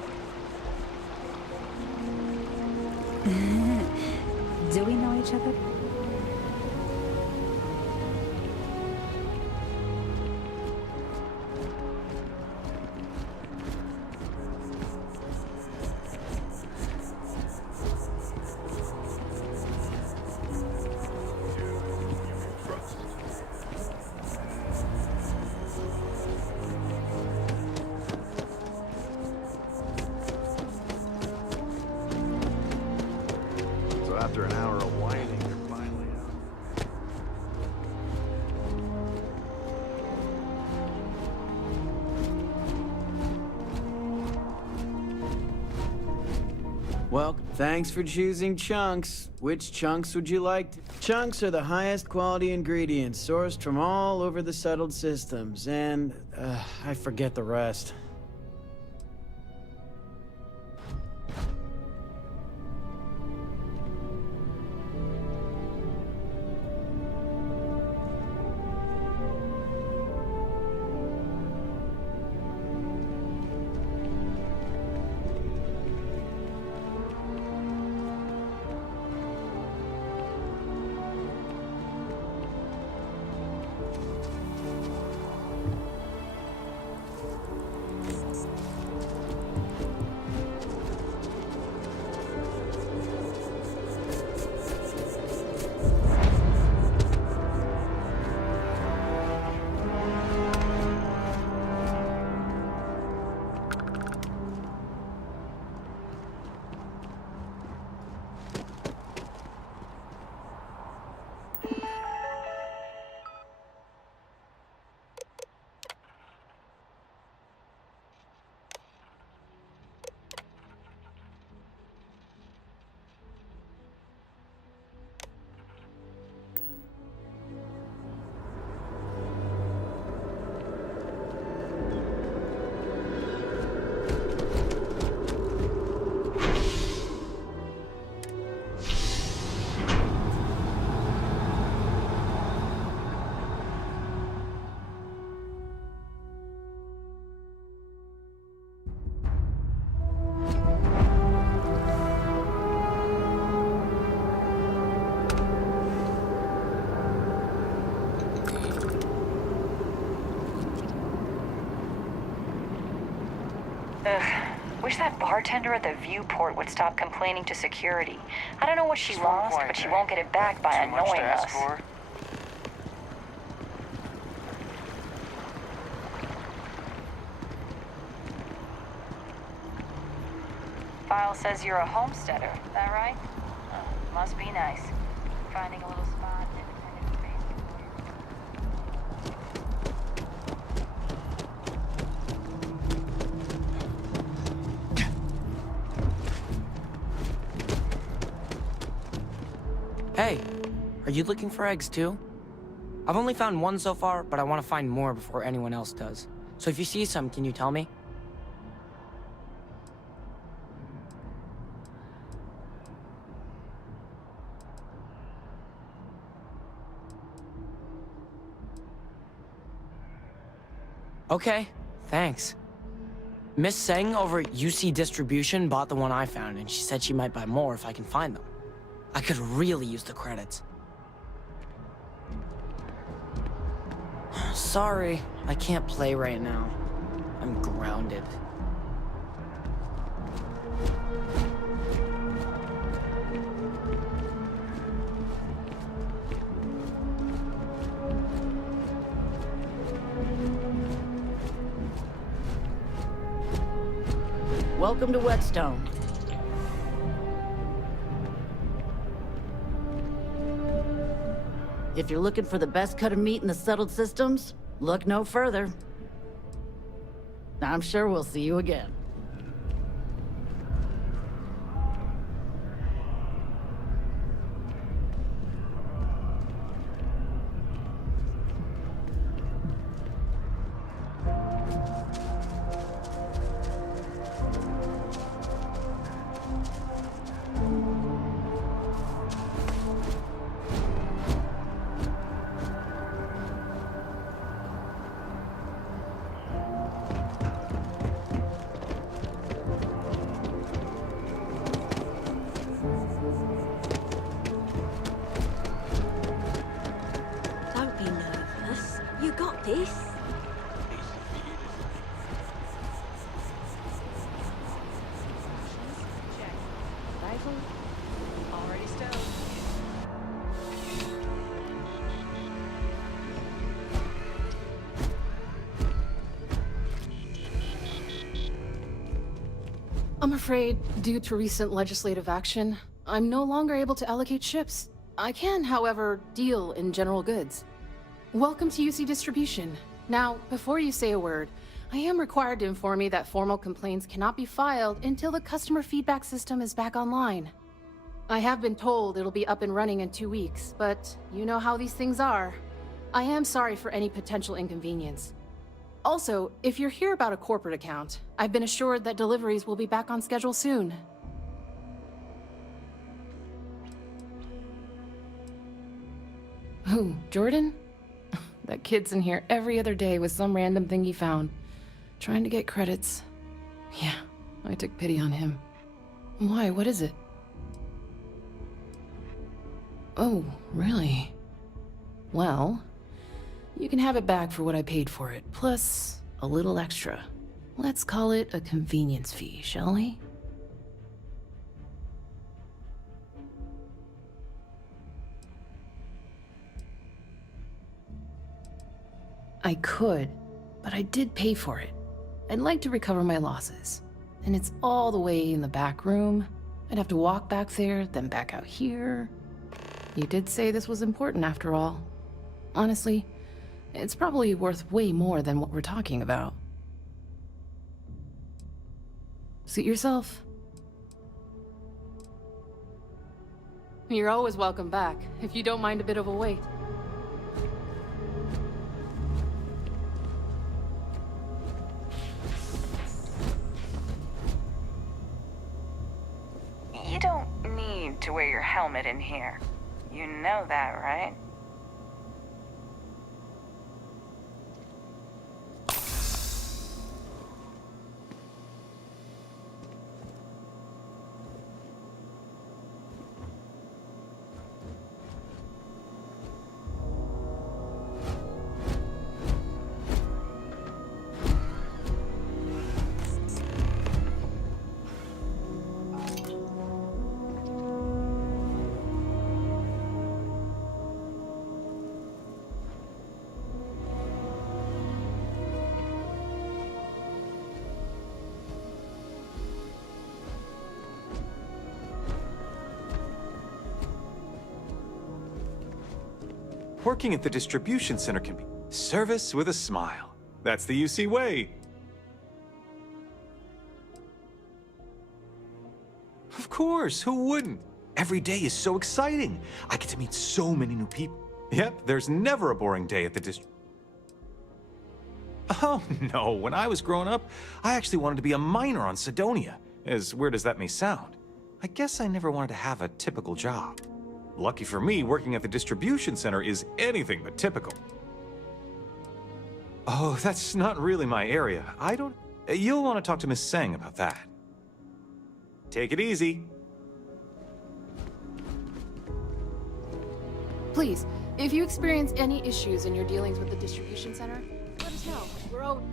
Do we know each other? So after an hour of whining, you're finally out. Well, thanks for choosing chunks. Which chunks would you like? Chunks are the highest quality ingredients sourced from all over the settled systems, and I forget the rest. Wish that bartender at the viewport would stop complaining to security. I don't know what she lost, but she won't get it back by annoying us. File says you're a homesteader, is that right? Oh, must be nice. Finding a little spot in independent space. Hey, are you looking for eggs too? I've only found one so far, but I want to find more before anyone else does. So if you see some, can you tell me? Okay, thanks. Miss Seng over at UC Distribution bought the one I found, and she said she might buy more if I can find them. I could really use the credits. Sorry, I can't play right now. I'm grounded. Welcome to Whetstone. If you're looking for the best cut of meat in the settled systems, look no further. I'm sure we'll see you again. Peace. Check. Rifle? Already stowed. I'm afraid, due to recent legislative action, I'm no longer able to allocate ships. I can, however, deal in general goods. Welcome to UC Distribution. Now, before you say a word, I am required to inform you that formal complaints cannot be filed until the customer feedback system is back online. I have been told it'll be up and running in 2 weeks, but you know how these things are. I am sorry for any potential inconvenience. Also, if you're here about a corporate account, I've been assured that deliveries will be back on schedule soon. Who, Jordan? That kid's in here every other day with some random thing he found, trying to get credits. Yeah, I took pity on him. Why, what is it? Oh, really? Well, you can have it back for what I paid for it, plus a little extra. Let's call it a convenience fee, shall we? I could, but I did pay for it. I'd like to recover my losses. And it's all the way in the back room. I'd have to walk back there, then back out here. You did say this was important after all. Honestly, it's probably worth way more than what we're talking about. Suit yourself. You're always welcome back, if you don't mind a bit of a wait. You don't need to wear your helmet in here. You know that, right? Working at the distribution center can be service with a smile. That's the UC way. Of course, who wouldn't? Every day is so exciting. I get to meet so many new people. Yep, there's never a boring day at the Oh, no, when I was growing up, I actually wanted to be a miner on Sidonia. As weird as that may sound. I guess I never wanted to have a typical job. Lucky for me, working at the distribution center is anything but typical. Oh, that's not really my area. You'll want to talk to Miss Seng about that. Take it easy. Please, if you experience any issues in your dealings with the distribution center, let us know. We're all...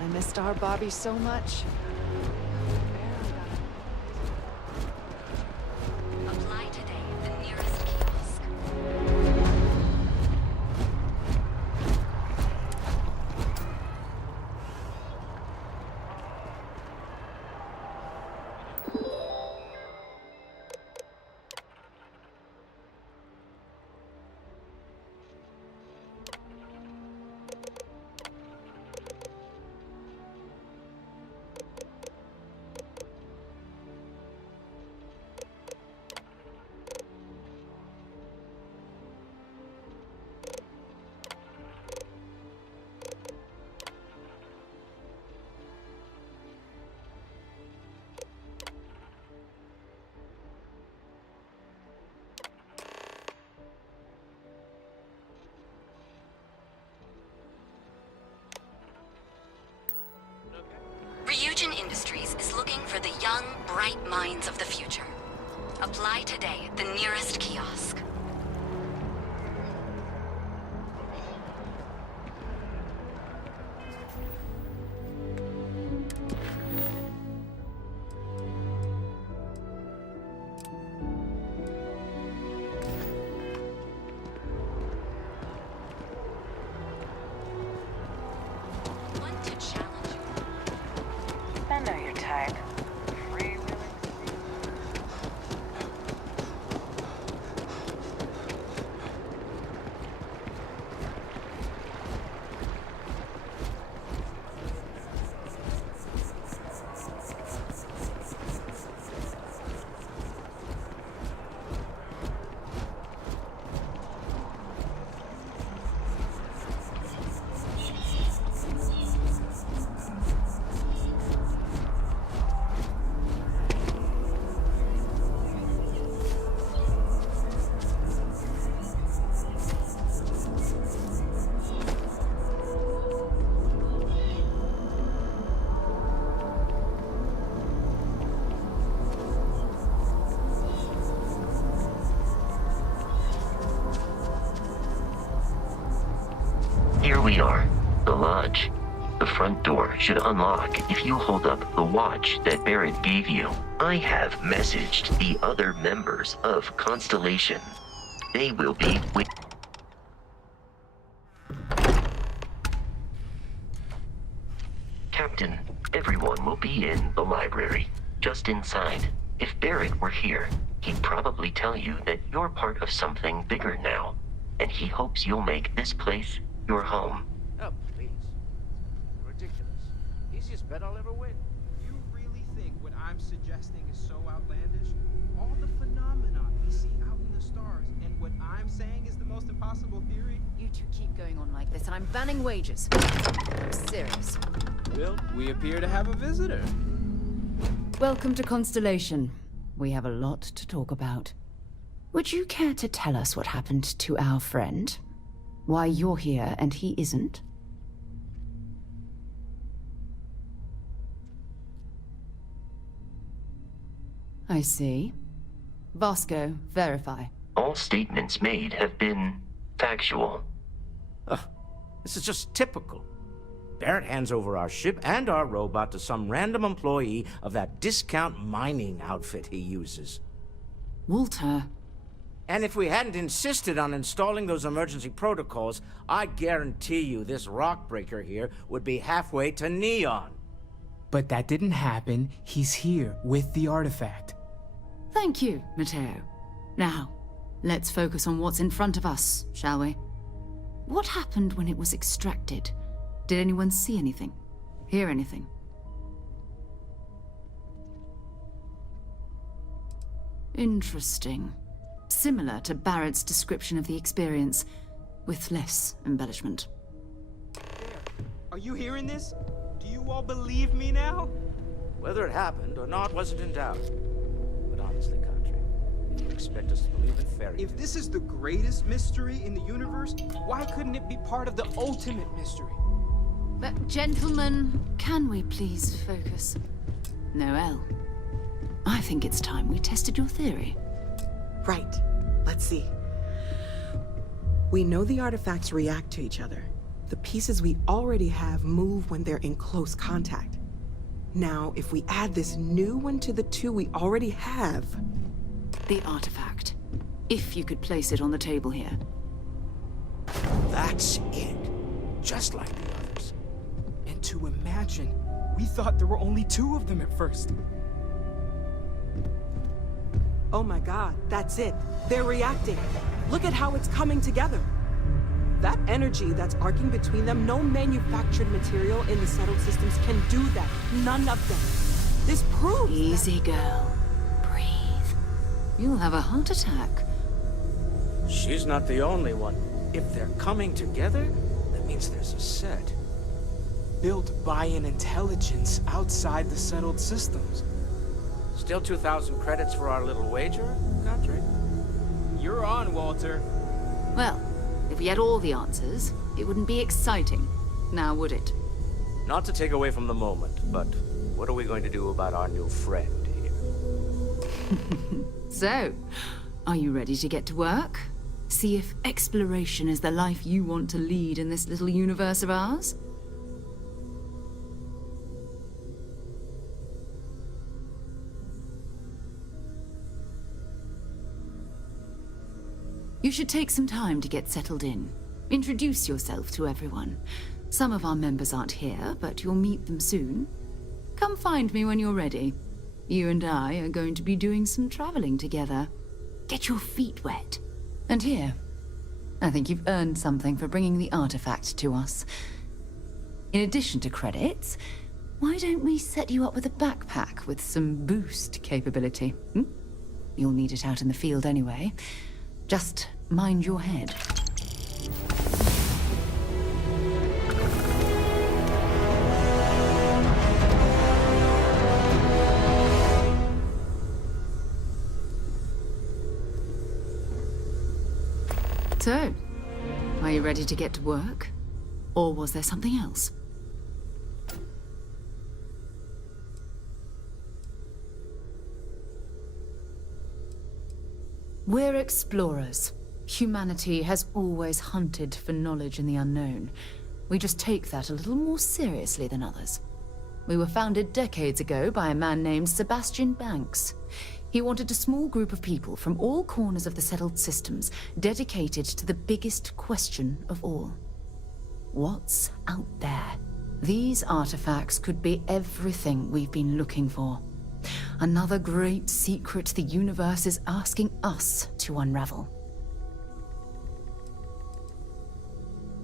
I missed our Bobby so much. Apply today at the nearest kiosk. young, bright minds of the future. Apply today at the nearest kiosk. Want to challenge you? I know your type. Free willing. Here we are, the lodge. The front door should unlock if you hold up the watch that Barrett gave you. I have messaged the other members of Constellation. They will be with... Captain, everyone will be in the library, just inside. If Barrett were here, he'd probably tell you that you're part of something bigger now, and he hopes you'll make this place your home. Oh, please. Ridiculous. Easiest bet I'll ever win. You really think what I'm suggesting is so outlandish? All the phenomena we see out in the stars, and what I'm saying is the most impossible theory? You two keep going on like this, and I'm banning wages. I'm serious. Well, we appear to have a visitor. Welcome to Constellation. We have a lot to talk about. Would you care to tell us what happened to our friend? Why you're here and he isn't? I see. Vasco, verify. All statements made have been factual. This is just typical. Barrett hands over our ship and our robot to some random employee of that discount mining outfit he uses. Walter. And if we hadn't insisted on installing those emergency protocols, I guarantee you this rock breaker here would be halfway to Neon. But that didn't happen. He's here with the artifact. Thank you, Matteo. Now, let's focus on what's in front of us, shall we? What happened when it was extracted? Did anyone see anything? Hear anything? Interesting. Similar to Barrett's description of the experience, with less embellishment. Are you hearing this? Do you all believe me now? Whether it happened or not wasn't in doubt. But honestly, Country, if you expect us to believe in fairy tales... If this is the greatest mystery in the universe, why couldn't it be part of the ultimate mystery? But, gentlemen, can we please focus? Noel, I think it's time we tested your theory. Right. Let's see. We know the artifacts react to each other. The pieces we already have move when they're in close contact. Now, if we add this new one to the two we already have... The artifact. If you could place it on the table here. That's it. Just like the others. And to imagine, we thought there were only two of them at first. Oh my god, that's it. They're reacting. Look at how it's coming together. That energy that's arcing between them, no manufactured material in the settled systems can do that. None of them. This proves Easy, girl. Breathe. You'll have a heart attack. She's not the only one. If they're coming together, that means there's a set. Built by an intelligence outside the settled systems. Still 2,000 credits for our little wager, Country? You're on, Walter. Well, if we had all the answers, it wouldn't be exciting, now would it? Not to take away from the moment, but what are we going to do about our new friend here? So, are you ready to get to work? See if exploration is the life you want to lead in this little universe of ours? You should take some time to get settled in. Introduce yourself to everyone. Some of our members aren't here, but you'll meet them soon. Come find me when you're ready. You and I are going to be doing some traveling together. Get your feet wet. And here, I think you've earned something for bringing the artifact to us. In addition to credits, why don't we set you up with a backpack with some boost capability? You'll need it out in the field anyway. Just mind your head. So, are you ready to get to work? Or was there something else? We're explorers. Humanity has always hunted for knowledge in the unknown. We just take that a little more seriously than others. We were founded decades ago by a man named Sebastian Banks. He wanted a small group of people from all corners of the settled systems dedicated to the biggest question of all. What's out there? These artifacts could be everything we've been looking for. Another great secret the universe is asking us to unravel.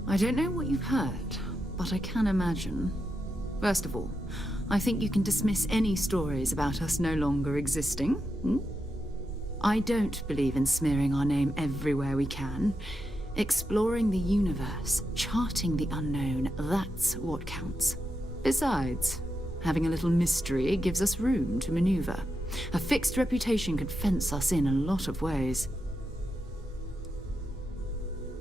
I don't know what you've heard, but I can imagine. First of all, I think you can dismiss any stories about us no longer existing. I don't believe in smearing our name everywhere we can. Exploring the universe, charting the unknown, that's what counts. Besides, having a little mystery gives us room to maneuver. A fixed reputation could fence us in a lot of ways.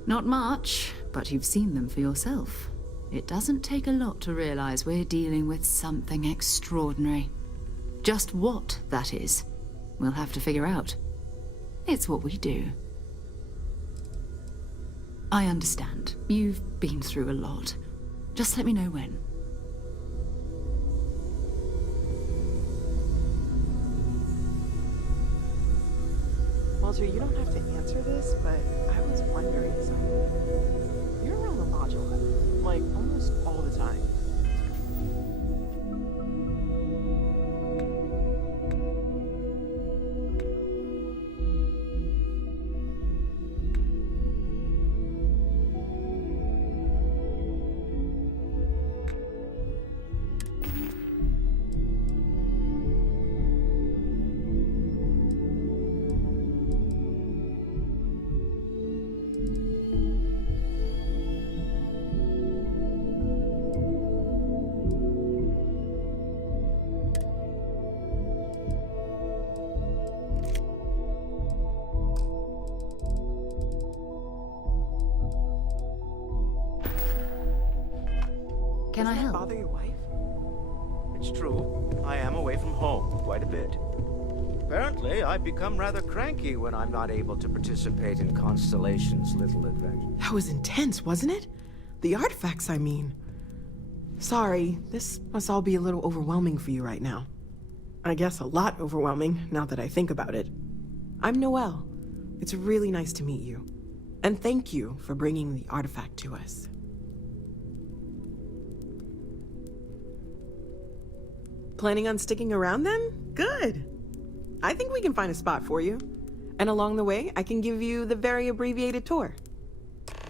Not much, but you've seen them for yourself. It doesn't take a lot to realize we're dealing with something extraordinary. Just what that is, we'll have to figure out. It's what we do. I understand. You've been through a lot. Just let me know when. Walter, you don't have to answer this, but I was wondering something. You're around the lodge a lot, like almost all the time. Can I help? Bother your wife? It's true. I am away from home quite a bit. Apparently, I've become rather cranky when I'm not able to participate in Constellation's little adventure. That was intense, wasn't it? The artifacts, I mean. Sorry, this must all be a little overwhelming for you right now. I guess a lot overwhelming, now that I think about it. I'm Noelle. It's really nice to meet you. And thank you for bringing the artifact to us. Planning on sticking around then? Good. I think we can find a spot for you. And along the way, I can give you the very abbreviated tour.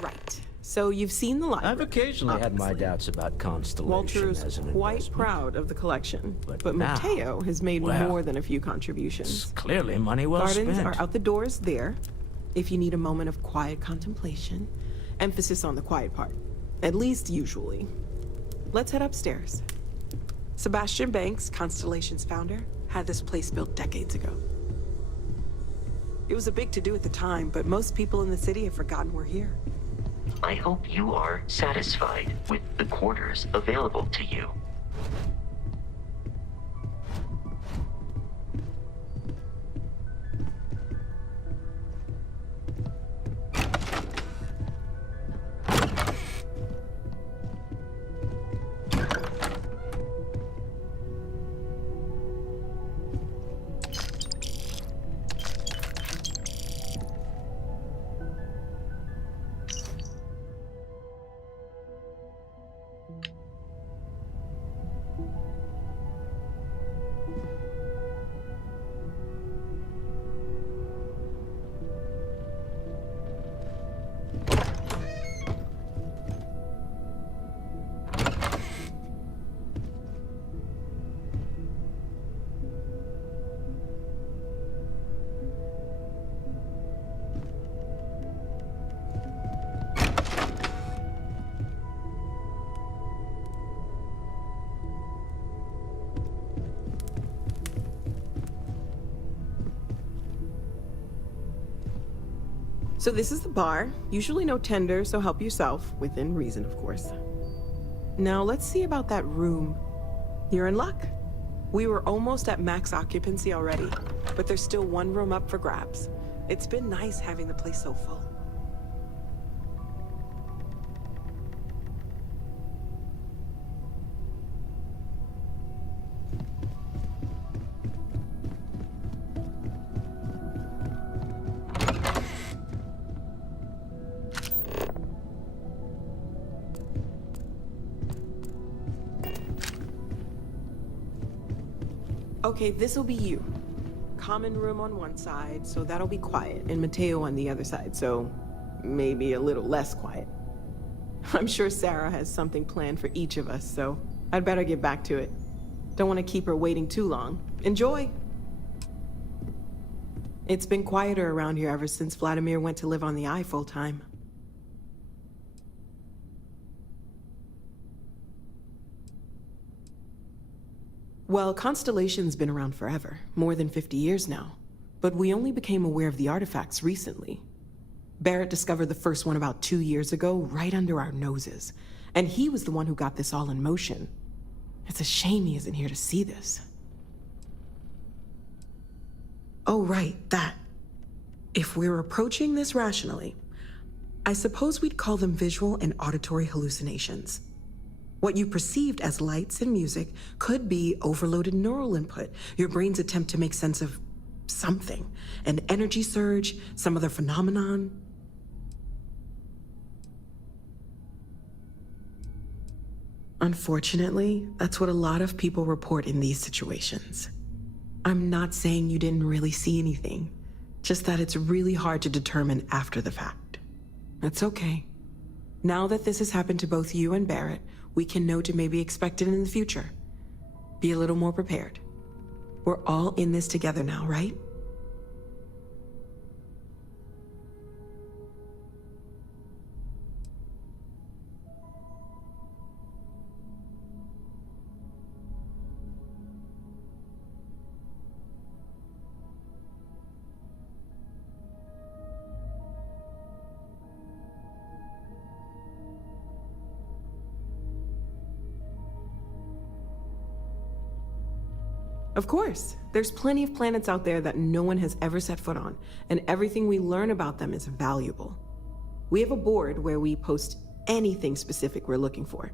Right. So you've seen the library. I've occasionally had my doubts about Constellation Walter's as an quite investment. proud of the collection, but now, Mateo has made well, more than a few contributions. It's clearly money well Gardens spent. are out the doors there, if you need a moment of quiet contemplation. Emphasis on the quiet part, at least usually. Let's head upstairs. Sebastian Banks, Constellation's founder, had this place built decades ago. It was a big to-do at the time, but most people in the city have forgotten we're here. I hope you are satisfied with the quarters available to you. So this is the bar. Usually no tender, so help yourself. Within reason, of course. Now let's see about that room. You're in luck. We were almost at max occupancy already, but there's still one room up for grabs. It's been nice having the place so full. Okay, this'll be you. Common room on one side, so that'll be quiet, and Mateo on the other side, so maybe a little less quiet. I'm sure Sarah has something planned for each of us, so I'd better get back to it. Don't want to keep her waiting too long. Enjoy! It's been quieter around here ever since Vladimir went to live on the Eye full-time. Well, Constellation's been around forever, more than 50 years now. But we only became aware of the artifacts recently. Barrett discovered the first one about 2 years ago, right under our noses. And he was the one who got this all in motion. It's a shame he isn't here to see this. Oh, right, that. If we're approaching this rationally, I suppose we'd call them visual and auditory hallucinations. What you perceived as lights and music could be overloaded neural input, your brain's attempt to make sense of something. An energy surge, some other phenomenon. Unfortunately, that's what a lot of people report in these situations. I'm not saying you didn't really see anything, just that it's really hard to determine after the fact. That's okay. Now that this has happened to both you and Barrett, we can know to maybe expect it in the future. Be a little more prepared. We're all in this together now, right? Of course. There's plenty of planets out there that no one has ever set foot on, and everything we learn about them is valuable. We have a board where we post anything specific we're looking for.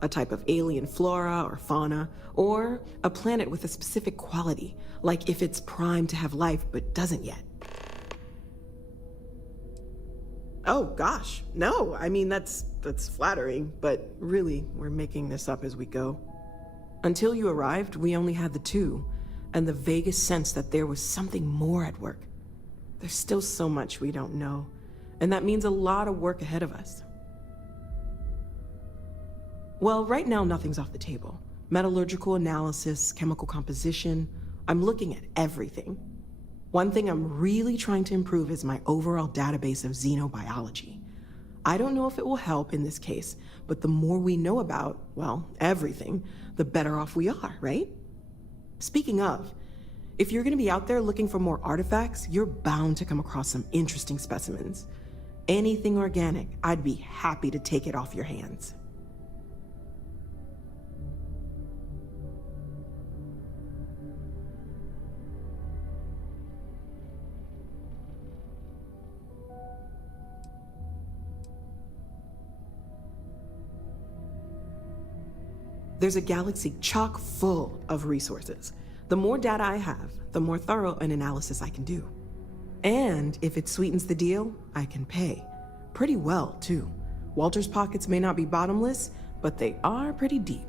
A type of alien flora or fauna, or a planet with a specific quality, like if it's primed to have life but doesn't yet. Oh gosh, no, I mean that's flattering, but really, we're making this up as we go. Until you arrived, we only had the two, and the vaguest sense that there was something more at work. There's still so much we don't know, and that means a lot of work ahead of us. Well, right now nothing's off the table. Metallurgical analysis, chemical composition, I'm looking at everything. One thing I'm really trying to improve is my overall database of xenobiology. I don't know if it will help in this case, but the more we know about, well, everything, the better off we are, right? Speaking of, if you're gonna be out there looking for more artifacts, you're bound to come across some interesting specimens. Anything organic, I'd be happy to take it off your hands. There's a galaxy chock full of resources. The more data I have, the more thorough an analysis I can do. And if it sweetens the deal, I can pay. Pretty well, too. Walter's pockets may not be bottomless, but they are pretty deep.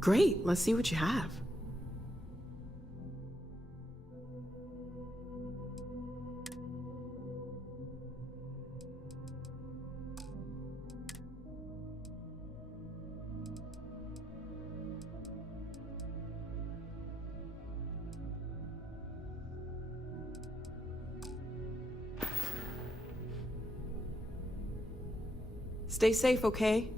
Great, let's see what you have. Stay safe, okay?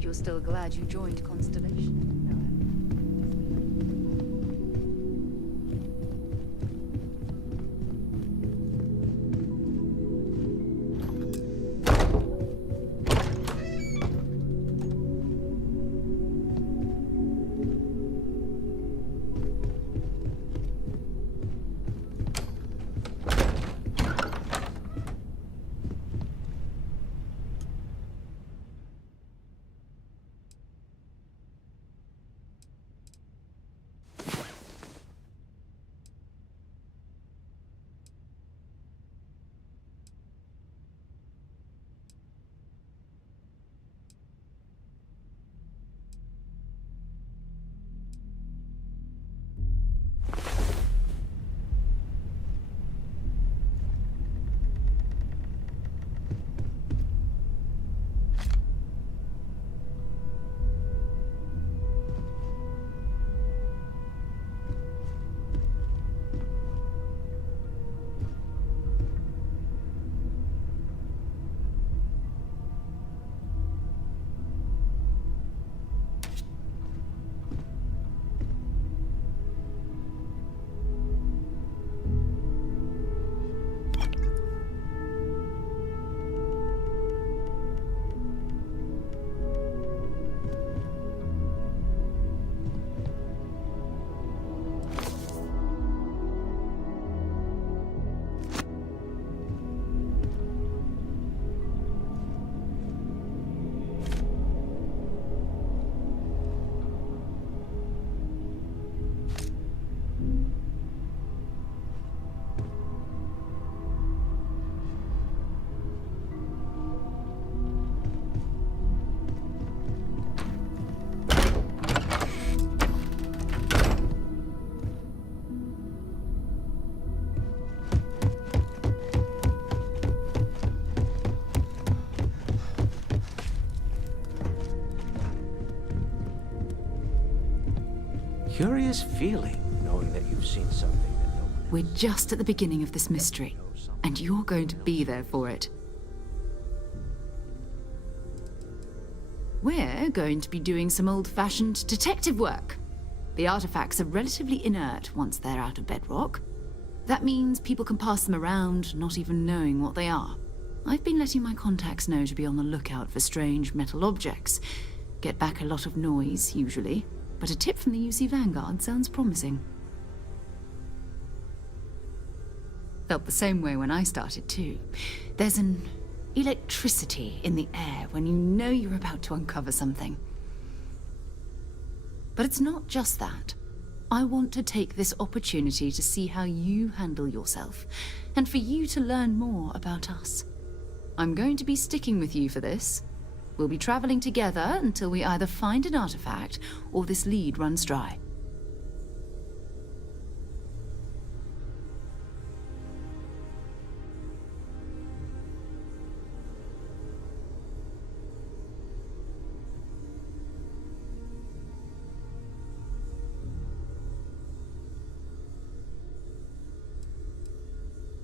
You're still glad you joined Constellation. curious feeling knowing that you've seen something that nobody... We're just at the beginning of this mystery, and you're going to be there for it. We're going to be doing some old-fashioned detective work. The artifacts are relatively inert once they're out of bedrock. That means people can pass them around, not even knowing what they are. I've been letting my contacts know to be on the lookout for strange metal objects. Get back a lot of noise, usually, but a tip from the UC Vanguard sounds promising. Felt the same way when I started, too. There's an electricity in the air when you know you're about to uncover something. But it's not just that. I want to take this opportunity to see how you handle yourself, and for you to learn more about us. I'm going to be sticking with you for this. We'll be traveling together until we either find an artifact or this lead runs dry.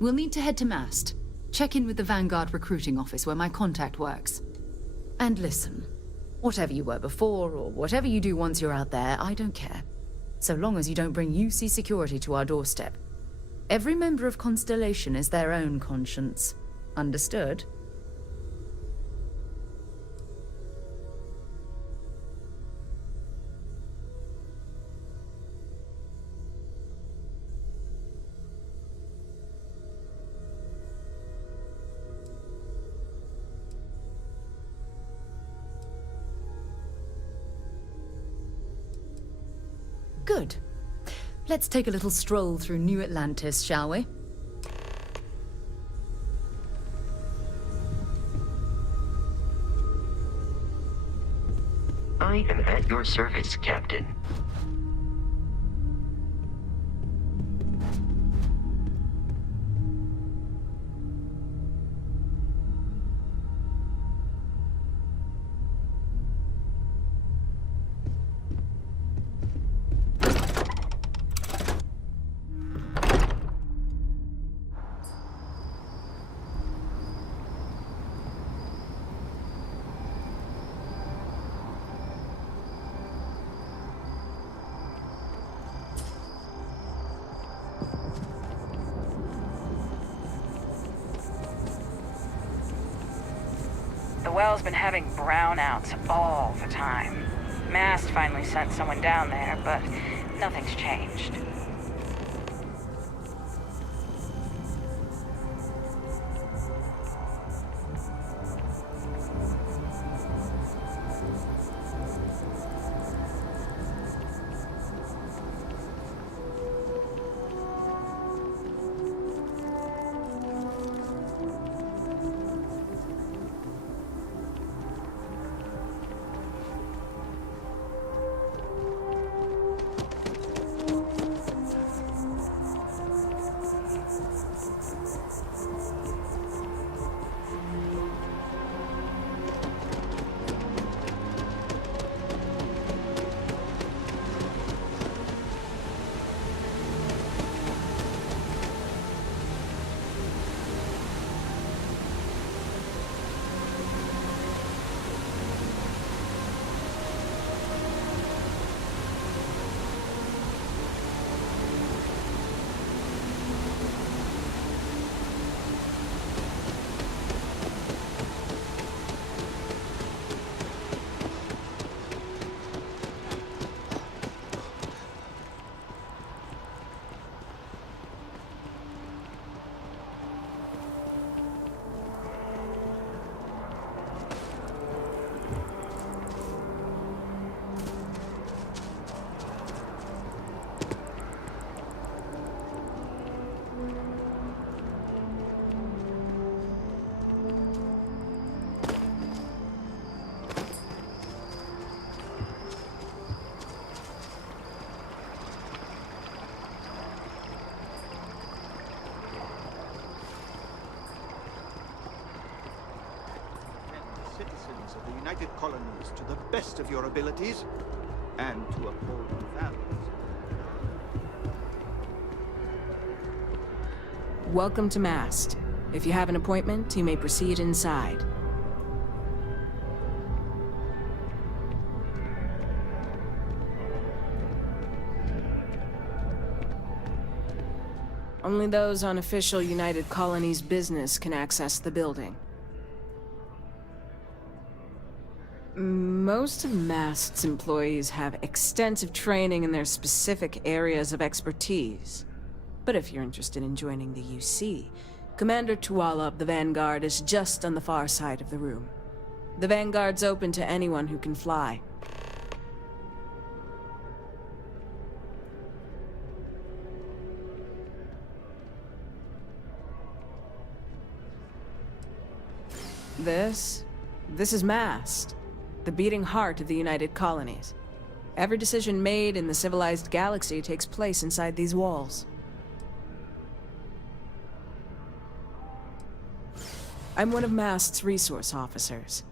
We'll need to head to Mast. Check in with the Vanguard recruiting office where my contact works. And listen, whatever you were before or whatever you do once you're out there, I don't care. So long as you don't bring UC security to our doorstep. Every member of Constellation is their own conscience. Understood? Good. Let's take a little stroll through New Atlantis, shall we? I am at your service, Captain. The well's been having brownouts all the time. Mast finally sent someone down there, but nothing's changed. Citizens of the United Colonies to the best of your abilities, and to uphold the values Welcome to Mast. If you have an appointment, you may proceed inside. Only those on official United Colonies business can access the building. Most of Mast's employees have extensive training in their specific areas of expertise. But if you're interested in joining the UC, Commander Tuala of the Vanguard is just on the far side of the room. The Vanguard's open to anyone who can fly. This is Mast, the beating heart of the United Colonies. Every decision made in the civilized galaxy takes place inside these walls. I'm one of Mast's resource officers.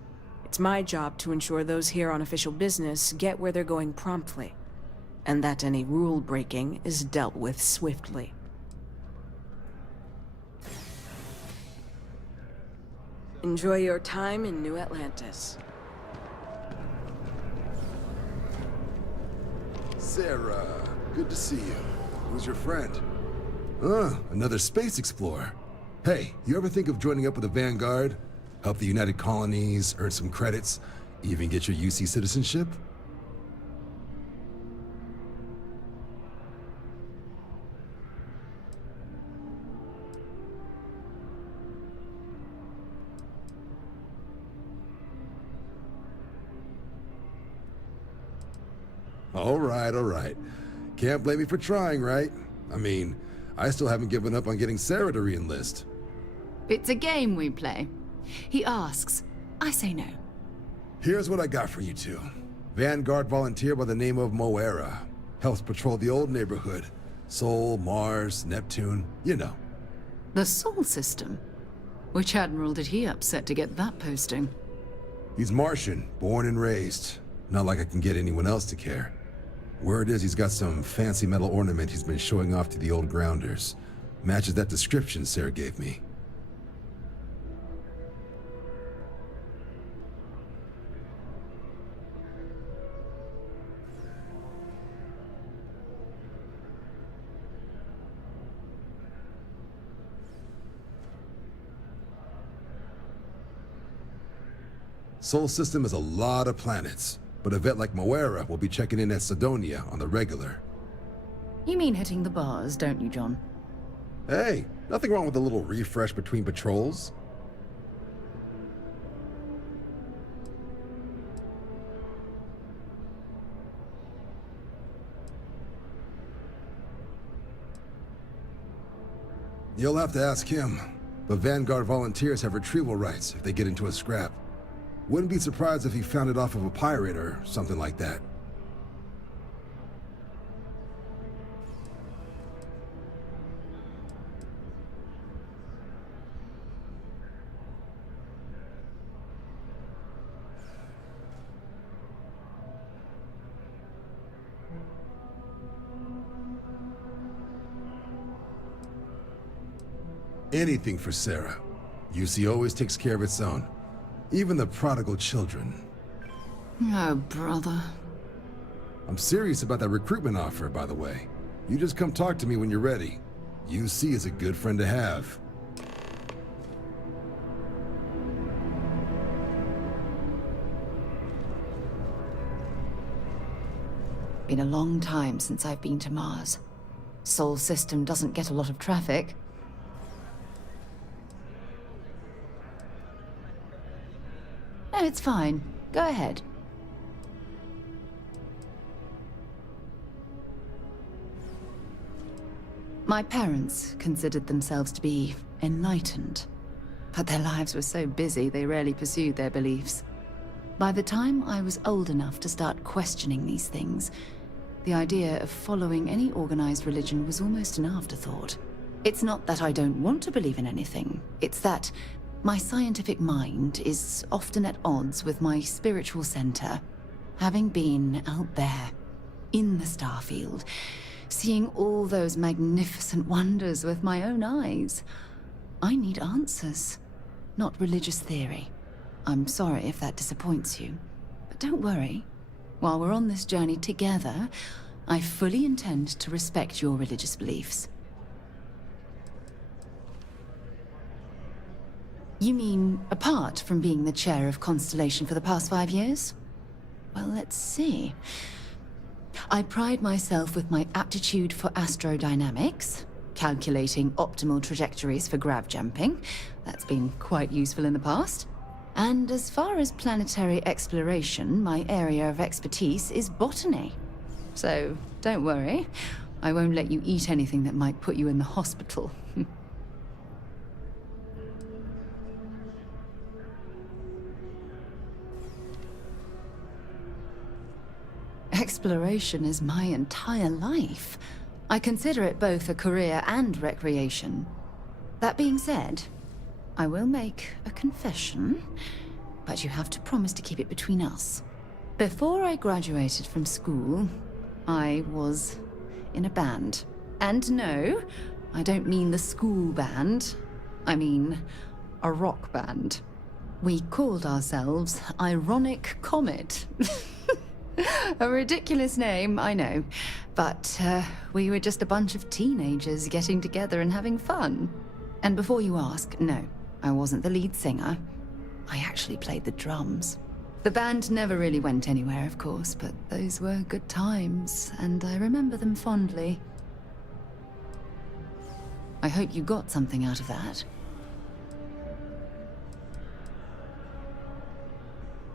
It's my job to ensure those here on official business get where they're going promptly, and that any rule breaking is dealt with swiftly. Enjoy your time in New Atlantis. Sarah, good to see you. Who's your friend? Another space explorer. Hey, you ever think of joining up with the Vanguard? Help the United Colonies, earn some credits, even get your UC citizenship? All right. Can't blame me for trying, right? I mean, I still haven't given up on getting Sarah to re-enlist. It's a game we play. He asks, I say no. Here's what I got for you two. Vanguard volunteer by the name of Moera. Helps patrol the old neighborhood. Sol, Mars, Neptune, you know. The Sol system? Which admiral did he upset to get that posting? He's Martian, born and raised. Not like I can get anyone else to care. Word is he's got some fancy metal ornament he's been showing off to the old grounders. Matches that description Sarah gave me. Sol system is a lot of planets, but a vet like Moera will be checking in at Sidonia on the regular. You mean hitting the bars, don't you, John? Hey, nothing wrong with a little refresh between patrols. You'll have to ask him, but Vanguard volunteers have retrieval rights if they get into a scrap. Wouldn't be surprised if he found it off of a pirate or something like that. Anything for Sarah. UC always takes care of its own. Even the prodigal children. Oh, brother. I'm serious about that recruitment offer, by the way. You just come talk to me when you're ready. UC is a good friend to have. Been a long time since I've been to Mars. Sol system doesn't get a lot of traffic. No, it's fine. Go ahead. My parents considered themselves to be enlightened, but their lives were so busy they rarely pursued their beliefs. By the time I was old enough to start questioning these things, the idea of following any organized religion was almost an afterthought. It's not that I don't want to believe in anything, it's that my scientific mind is often at odds with my spiritual center. Having been out there, in the Starfield, seeing all those magnificent wonders with my own eyes. I need answers, not religious theory. I'm sorry if that disappoints you, but don't worry. While we're on this journey together, I fully intend to respect your religious beliefs. You mean, apart from being the chair of Constellation for the past 5 years? Well, let's see. I pride myself with my aptitude for astrodynamics, calculating optimal trajectories for grav jumping. That's been quite useful in the past. And as far as planetary exploration, my area of expertise is botany. So, don't worry. I won't let you eat anything that might put you in the hospital. Exploration is my entire life. I consider it both a career and recreation. That being said, I will make a confession, but you have to promise to keep it between us. Before I graduated from school, I was in a band. And no, I don't mean the school band. I mean a rock band. We called ourselves Ironic Comet. A ridiculous name, I know. But we were just a bunch of teenagers getting together and having fun. And before you ask, no, I wasn't the lead singer. I actually played the drums. The band never really went anywhere, of course, but those were good times, and I remember them fondly. I hope you got something out of that.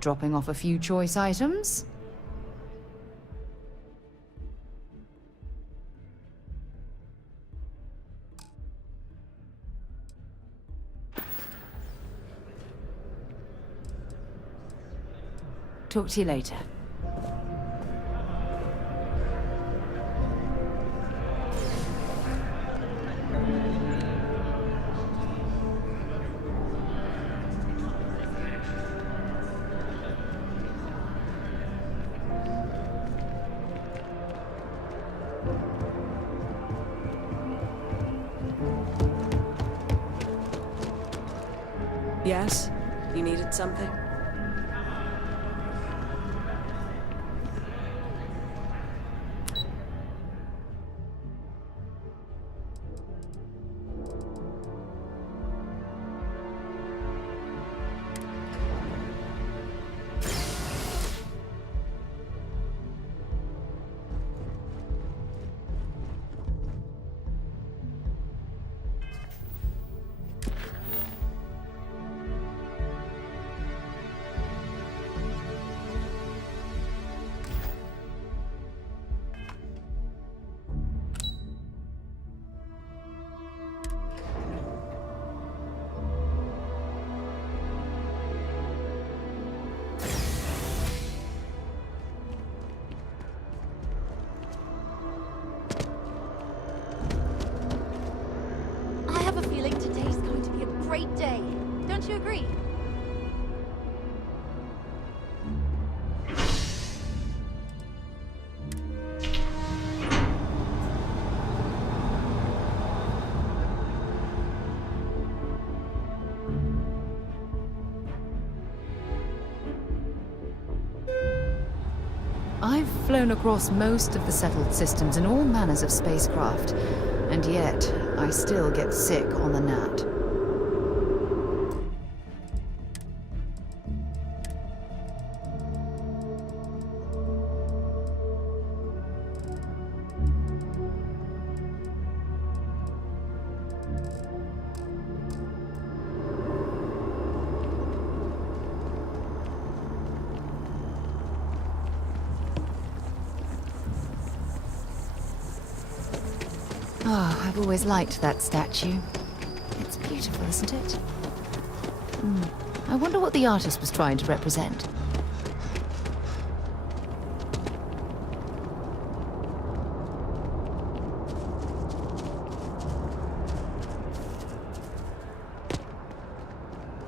Dropping off a few choice items? Talk to you later. Yes? You needed something? Great day. Don't you agree? I've flown across most of the settled systems in all manners of spacecraft, and yet I still get sick on the gnat. Oh, I've always liked that statue. It's beautiful, isn't it? I wonder what the artist was trying to represent.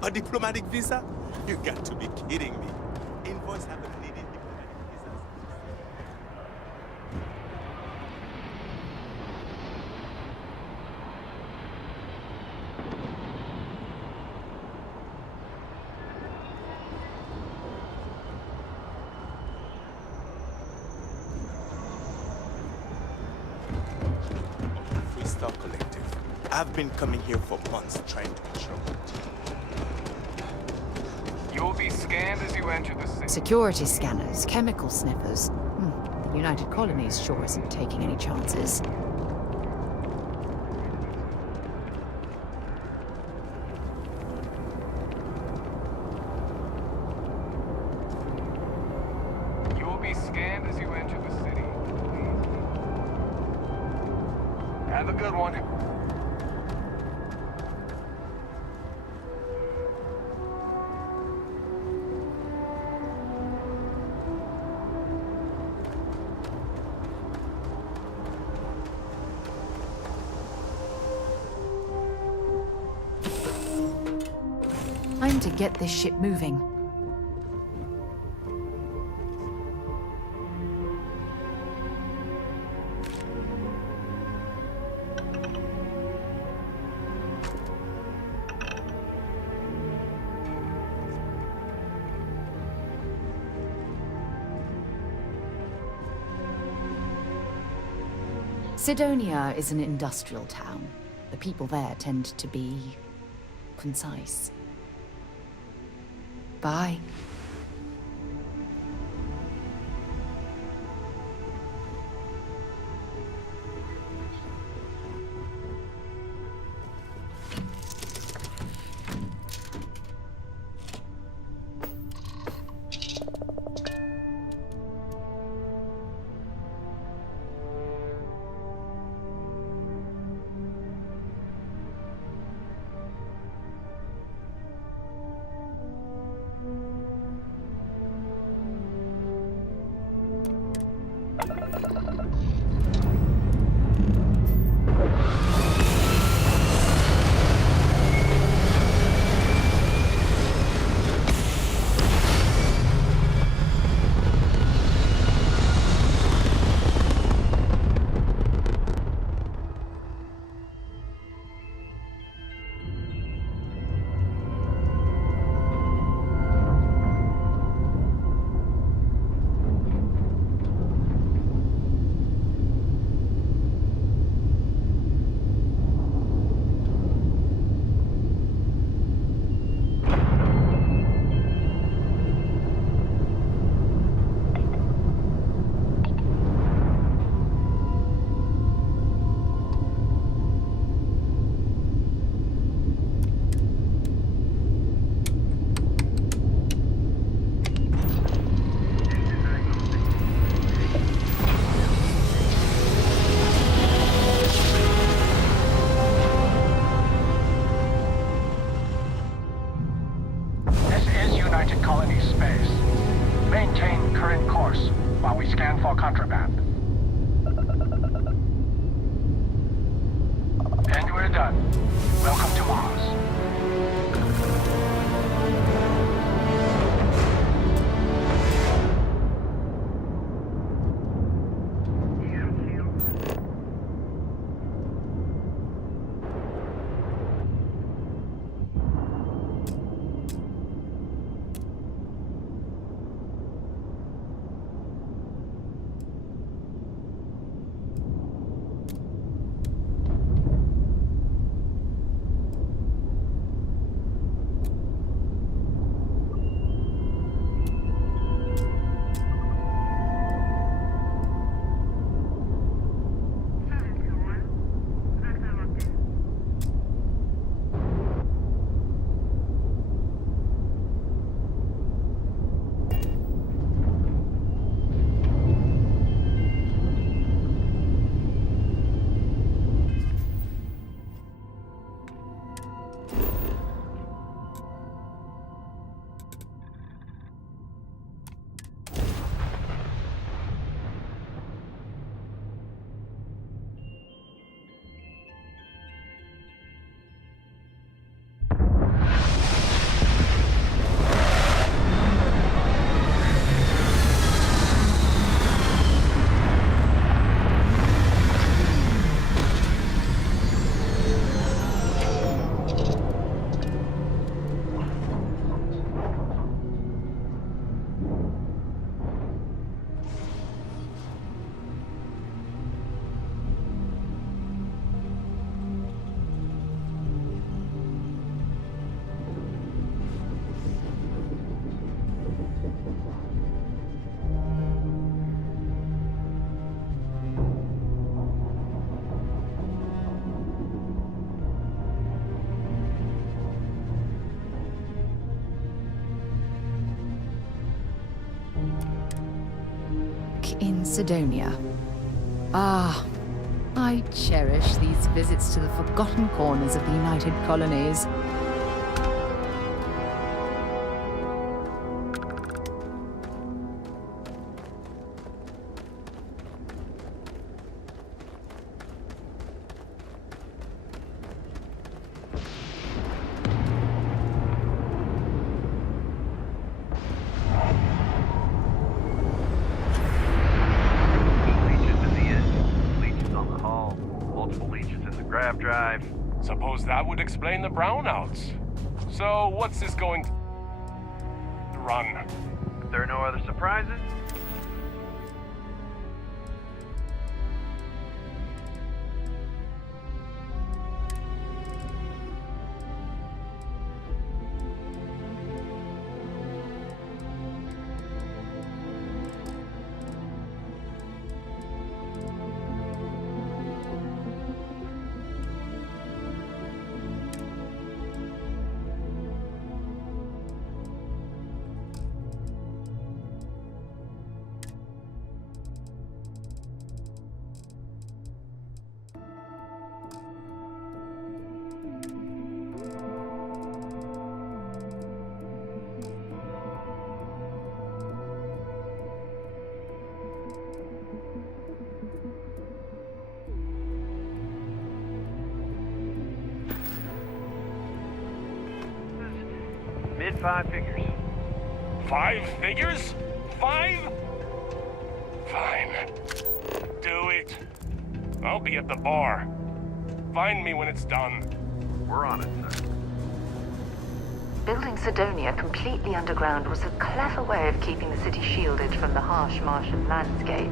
A diplomatic visa? You got to be kidding me. Invoice haven't needed diplomatic visas. I've been coming here for months trying to control it. You'll be scanned as you enter the city. Security scanners, chemical sniffers. The United Colonies sure isn't taking any chances. You'll be scanned as you enter the city. Have a good one. Time to get this ship moving. Sidonia is an industrial town. The people there tend to be concise. Bye. back in Sidonia. Ah, I cherish these visits to the forgotten corners of the United Colonies. Suppose that would explain the brownouts. So, what's this going to run? If there are no other surprises, mid-five figures. 5 figures? 5? Fine. Do it. I'll be at the bar. Find me when it's done. We're on it, sir. Building Sidonia completely underground was a clever way of keeping the city shielded from the harsh Martian landscape.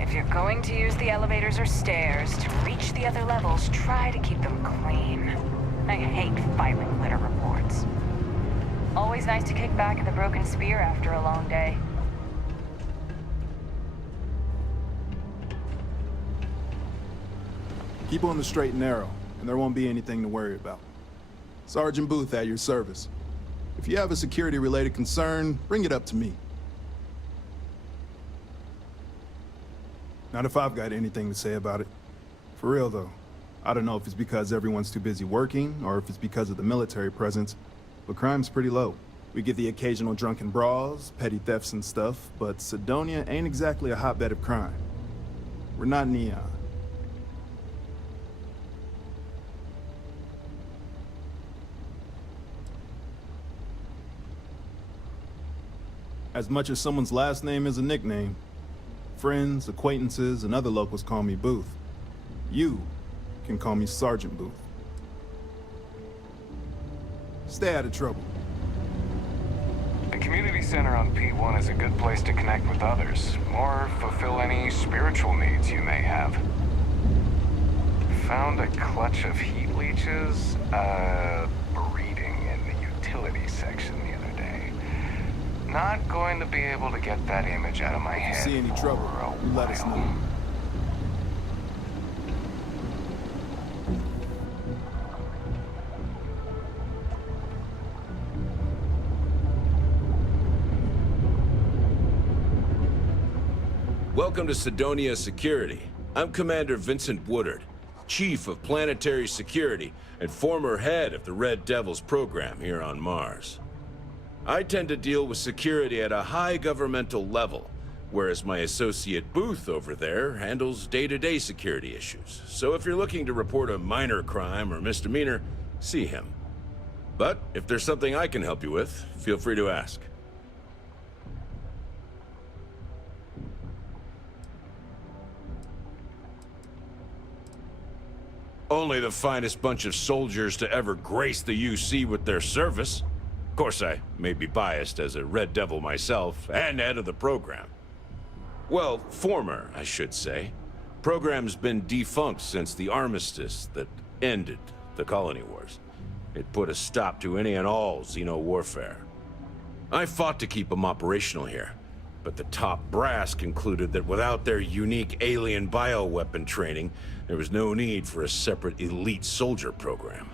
If you're going to use the elevators or stairs to reach the other levels, try to keep them clean. I hate filing litter reports. Always nice to kick back in the broken spear after a long day. Keep on the straight and narrow, and there won't be anything to worry about. Sergeant Booth at your service. If you have a security-related concern, bring it up to me. Not if I've got anything to say about it. For real, though. I don't know if it's because everyone's too busy working, or if it's because of the military presence, but crime's pretty low. We get the occasional drunken brawls, petty thefts and stuff, but Sidonia ain't exactly a hotbed of crime. We're not Neon. As much as someone's last name is a nickname, friends, acquaintances, and other locals call me Booth. You can call me Sergeant Booth. Stay out of trouble. The community center on P1 is a good place to connect with others, or fulfill any spiritual needs you may have. Found a clutch of heat leeches, breeding in the utility section the other day. Not going to be able to get that image out of my head. See any trouble, you let us know. Welcome to Sidonia Security. I'm Commander Vincent Woodard, Chief of Planetary Security and former head of the Red Devils program here on Mars. I tend to deal with security at a high governmental level, whereas my associate Booth over there handles day-to-day security issues. So if you're looking to report a minor crime or misdemeanor, see him. But if there's something I can help you with, feel free to ask. Only the finest bunch of soldiers to ever grace the UC with their service. Of course, I may be biased as a Red Devil myself, and head of the program. Well, former, I should say. Program's been defunct since the armistice that ended the colony wars. It put a stop to any and all xeno warfare. I fought to keep them operational here, but the top brass concluded that without their unique alien bioweapon training, there was no need for a separate elite soldier program.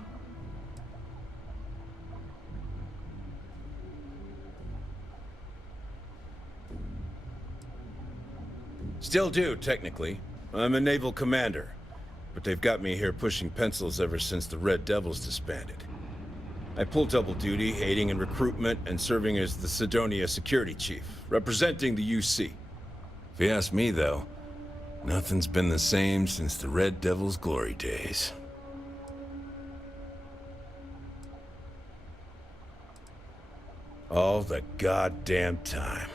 Still do, technically. I'm a naval commander, but they've got me here pushing pencils ever since the Red Devils disbanded. I pull double duty, aiding in recruitment and serving as the Sidonia security chief, representing the UC. If you ask me, though, nothing's been the same since the Red Devils' glory days. All the goddamn time.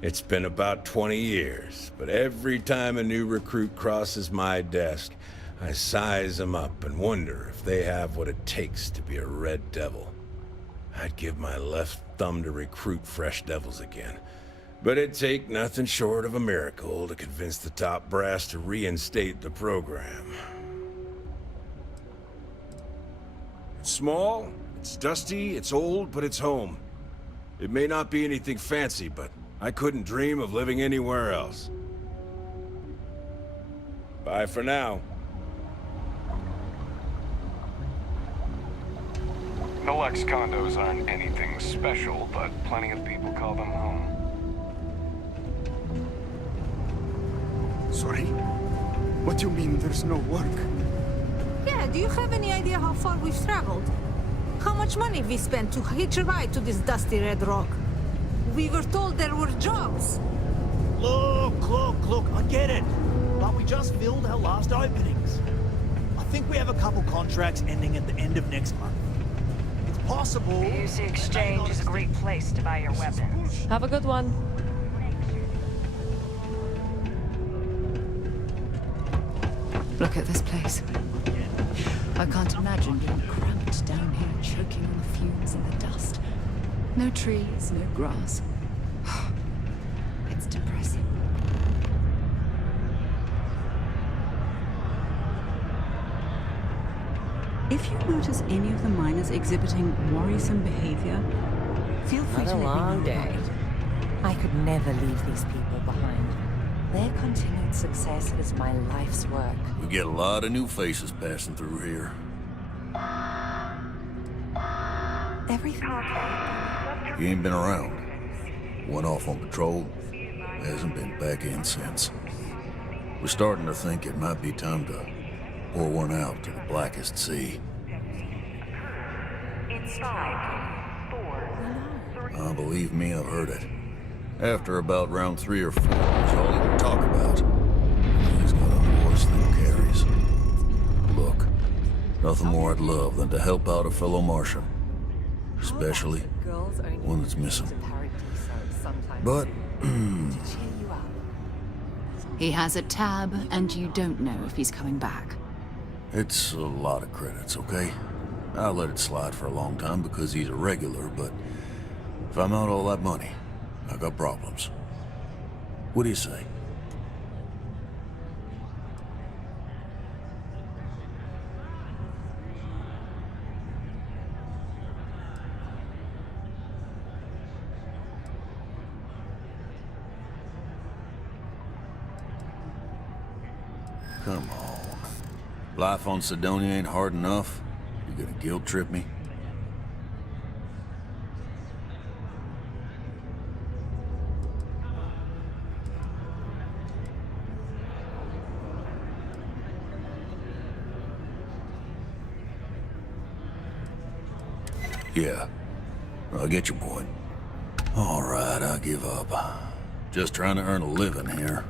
It's been about 20 years, but every time a new recruit crosses my desk, I size them up and wonder if they have what it takes to be a Red Devil. I'd give my left thumb to recruit fresh devils again, but it'd take nothing short of a miracle to convince the top brass to reinstate the program. It's small, it's dusty, it's old, but it's home. It may not be anything fancy, but I couldn't dream of living anywhere else. Bye for now. The Lex condos aren't anything special, but plenty of people call them home. Sorry? What do you mean there's no work? Yeah, do you have any idea how far we've traveled? How much money we spent to hitch a ride to this dusty red rock? We were told there were jobs. Look, I get it. But we just filled our last openings. I think we have a couple contracts ending at the end of next month. It's possible... The UC Exchange is a great place to buy your weapons. Have a good one. Look at this place. I can't imagine being cramped down here, choking on the fumes and the dust. No trees, no grass. It's depressing. If you notice any of the miners exhibiting worrisome behavior, feel free to let me know long day. about it. I could never leave these people behind. Their continued success is my life's work. We get a lot of new faces passing through here. Everything okay? He ain't been around. Went off on patrol. Hasn't been back in since. We're starting to think it might be time to pour one out to the blackest sea. Believe me, I've heard it. After about round 3 or 4, it's all he can talk about. He's got a voice that carries. Look, nothing more I'd love than to help out a fellow Martian. Especially one that's missing. But... He has a tab, and you don't know if he's coming back. It's a lot of credits, okay? I let it slide for a long time because he's a regular, but if I'm out all that money, I got problems. What do you say? Come on. Life on Sidonia ain't hard enough. You gonna guilt trip me? Yeah, I get your point. All right, I give up. Just trying to earn a living here.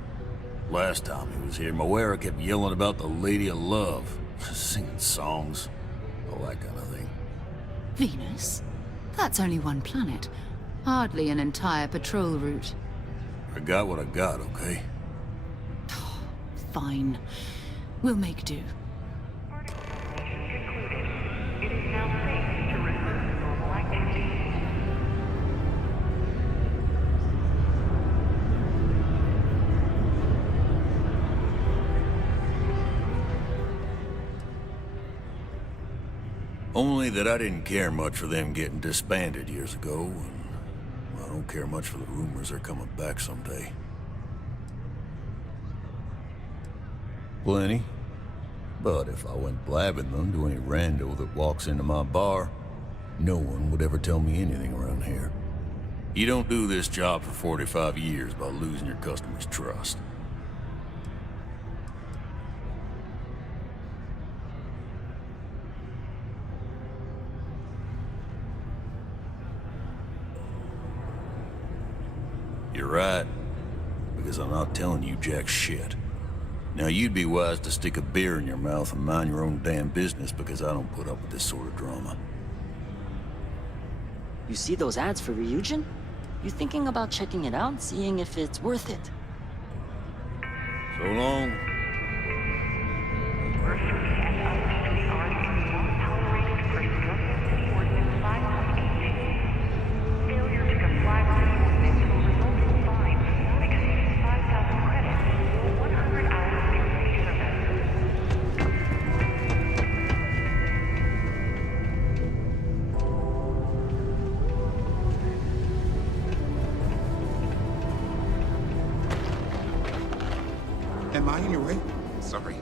Last time he was here, Moera kept yelling about the Lady of Love, singing songs, all that kind of thing. Venus? That's only one planet. Hardly an entire patrol route. I got what I got, okay? Fine. We'll make do. Only that I didn't care much for them getting disbanded years ago, and I don't care much for the rumors they're coming back someday. Plenty. But if I went blabbing them to any rando that walks into my bar, no one would ever tell me anything around here. You don't do this job for 45 years by losing your customers' trust. You're right, because I'm not telling you jack shit. Now you'd be wise to stick a beer in your mouth and mind your own damn business, because I don't put up with this sort of drama. You see those ads for Ryujin? You thinking about checking it out, seeing if it's worth it? So long. Am I in your way? Sorry.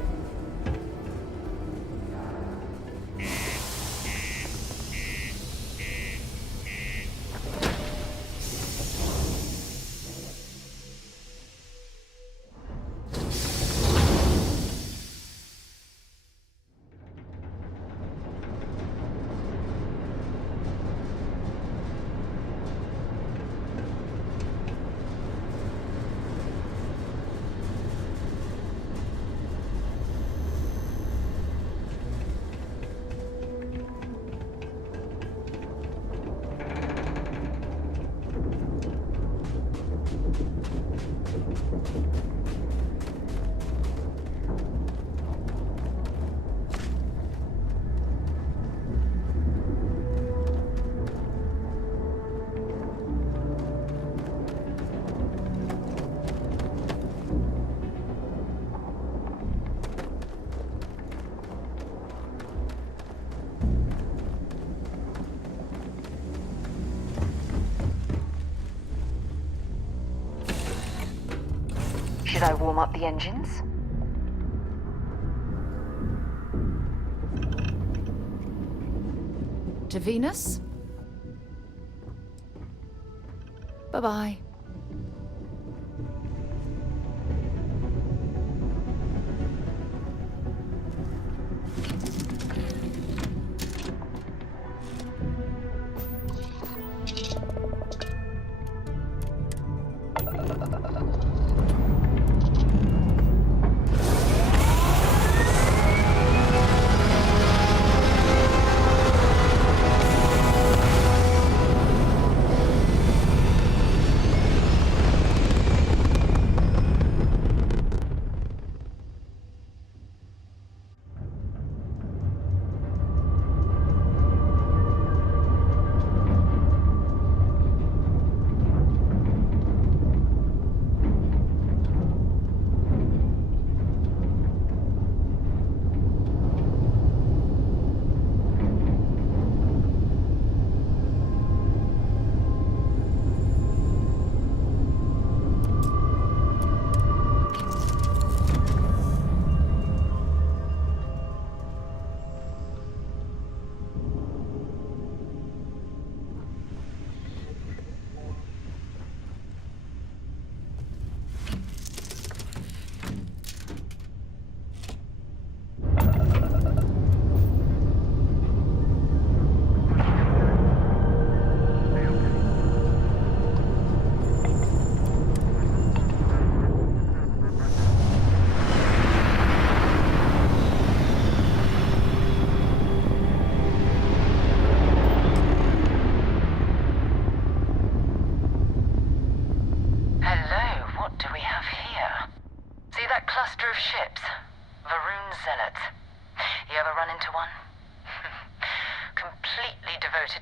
Should I warm up the engines? To Venus? Bye-bye.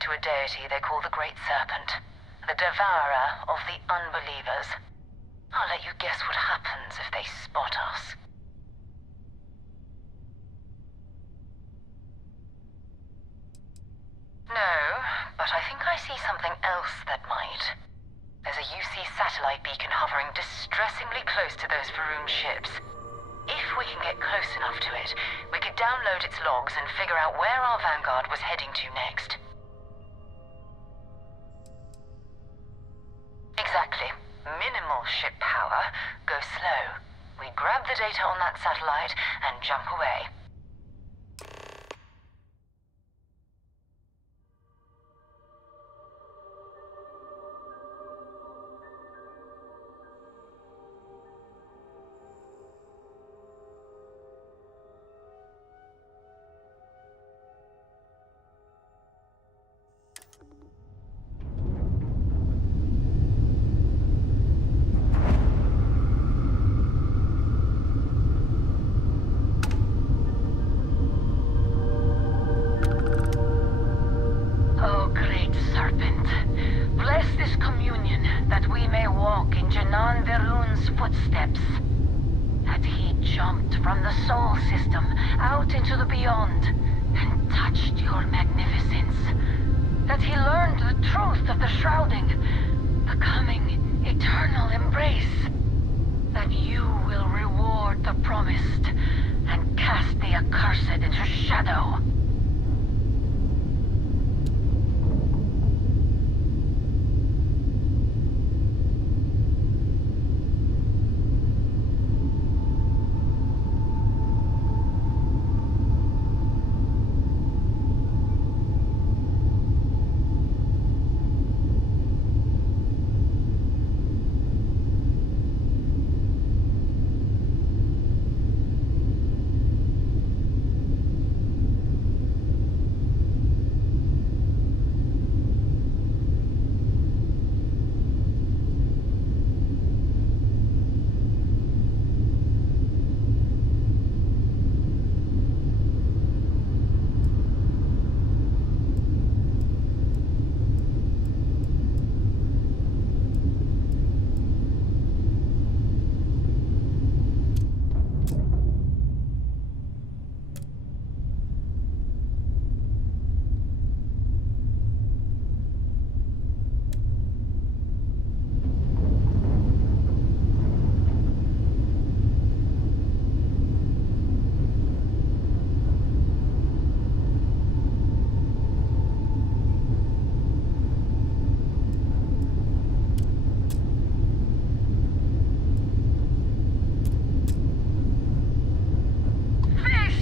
To a deity they call the Great Serpent, the devourer of the unbelievers. I'll let you guess what happens if they spot us. see something else that might. There's a UC satellite beacon hovering distressingly close to those Faroon ships. If we can get close enough to it, we could download its logs and figure out where our Vanguard was heading to next. Exactly. Minimal ship power. Go slow. We grab the data on that satellite and jump away. Oh, great serpent, bless this communion that we may walk in Janan Veroon's footsteps. That he jumped from the Sol system out into the beyond and touched your magnificence. That he learned the truth of the shrouding, the coming eternal embrace. That you will reward the promised and cast the accursed into shadow.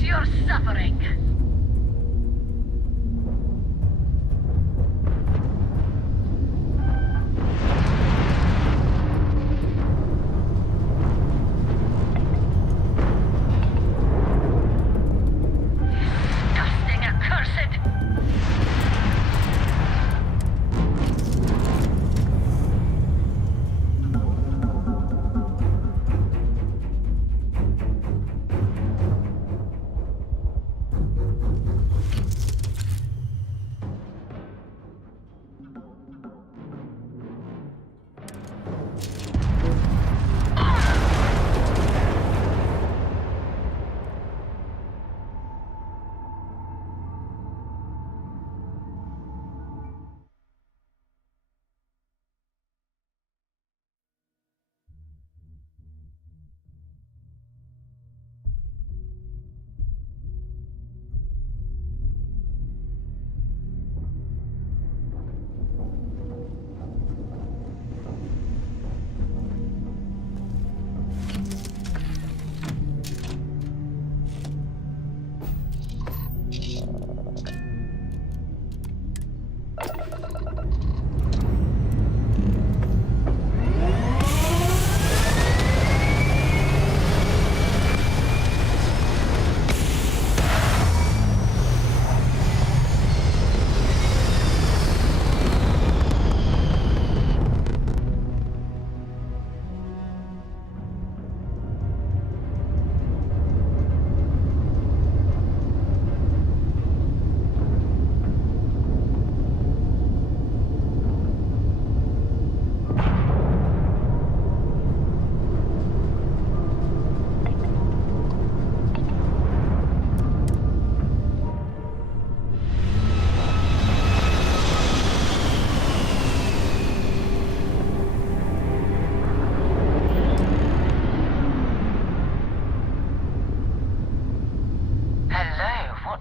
Your suffering. Disgusting accursed.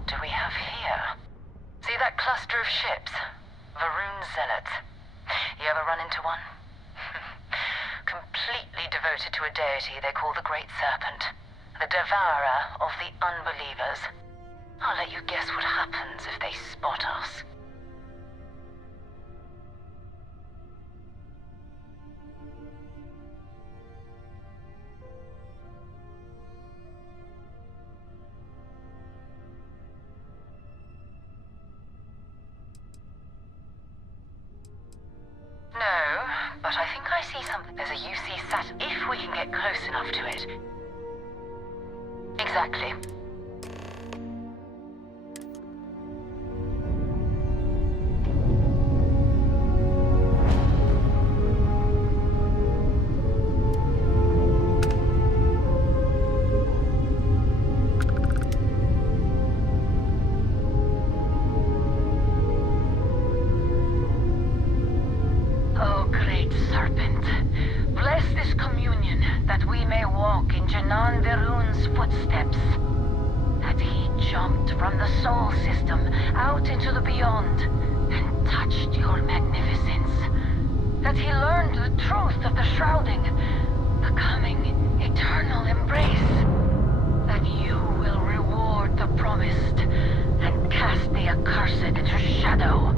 What do we have here? See that cluster of ships? Varun Zealots. You ever run into one? Completely devoted to a deity they call the Great Serpent. The devourer of the unbelievers. I'll let you guess what happens if they spot us. No, but I think I see something. There's a UC sat if we can get close enough to it. Exactly. Oh, great serpent, bless this communion that we may walk in Janan Verun's footsteps. That he jumped from the soul system out into the beyond and touched your magnificence. That he learned the truth of the shrouding, the coming eternal embrace. That you will reward the promised and cast the accursed into shadow.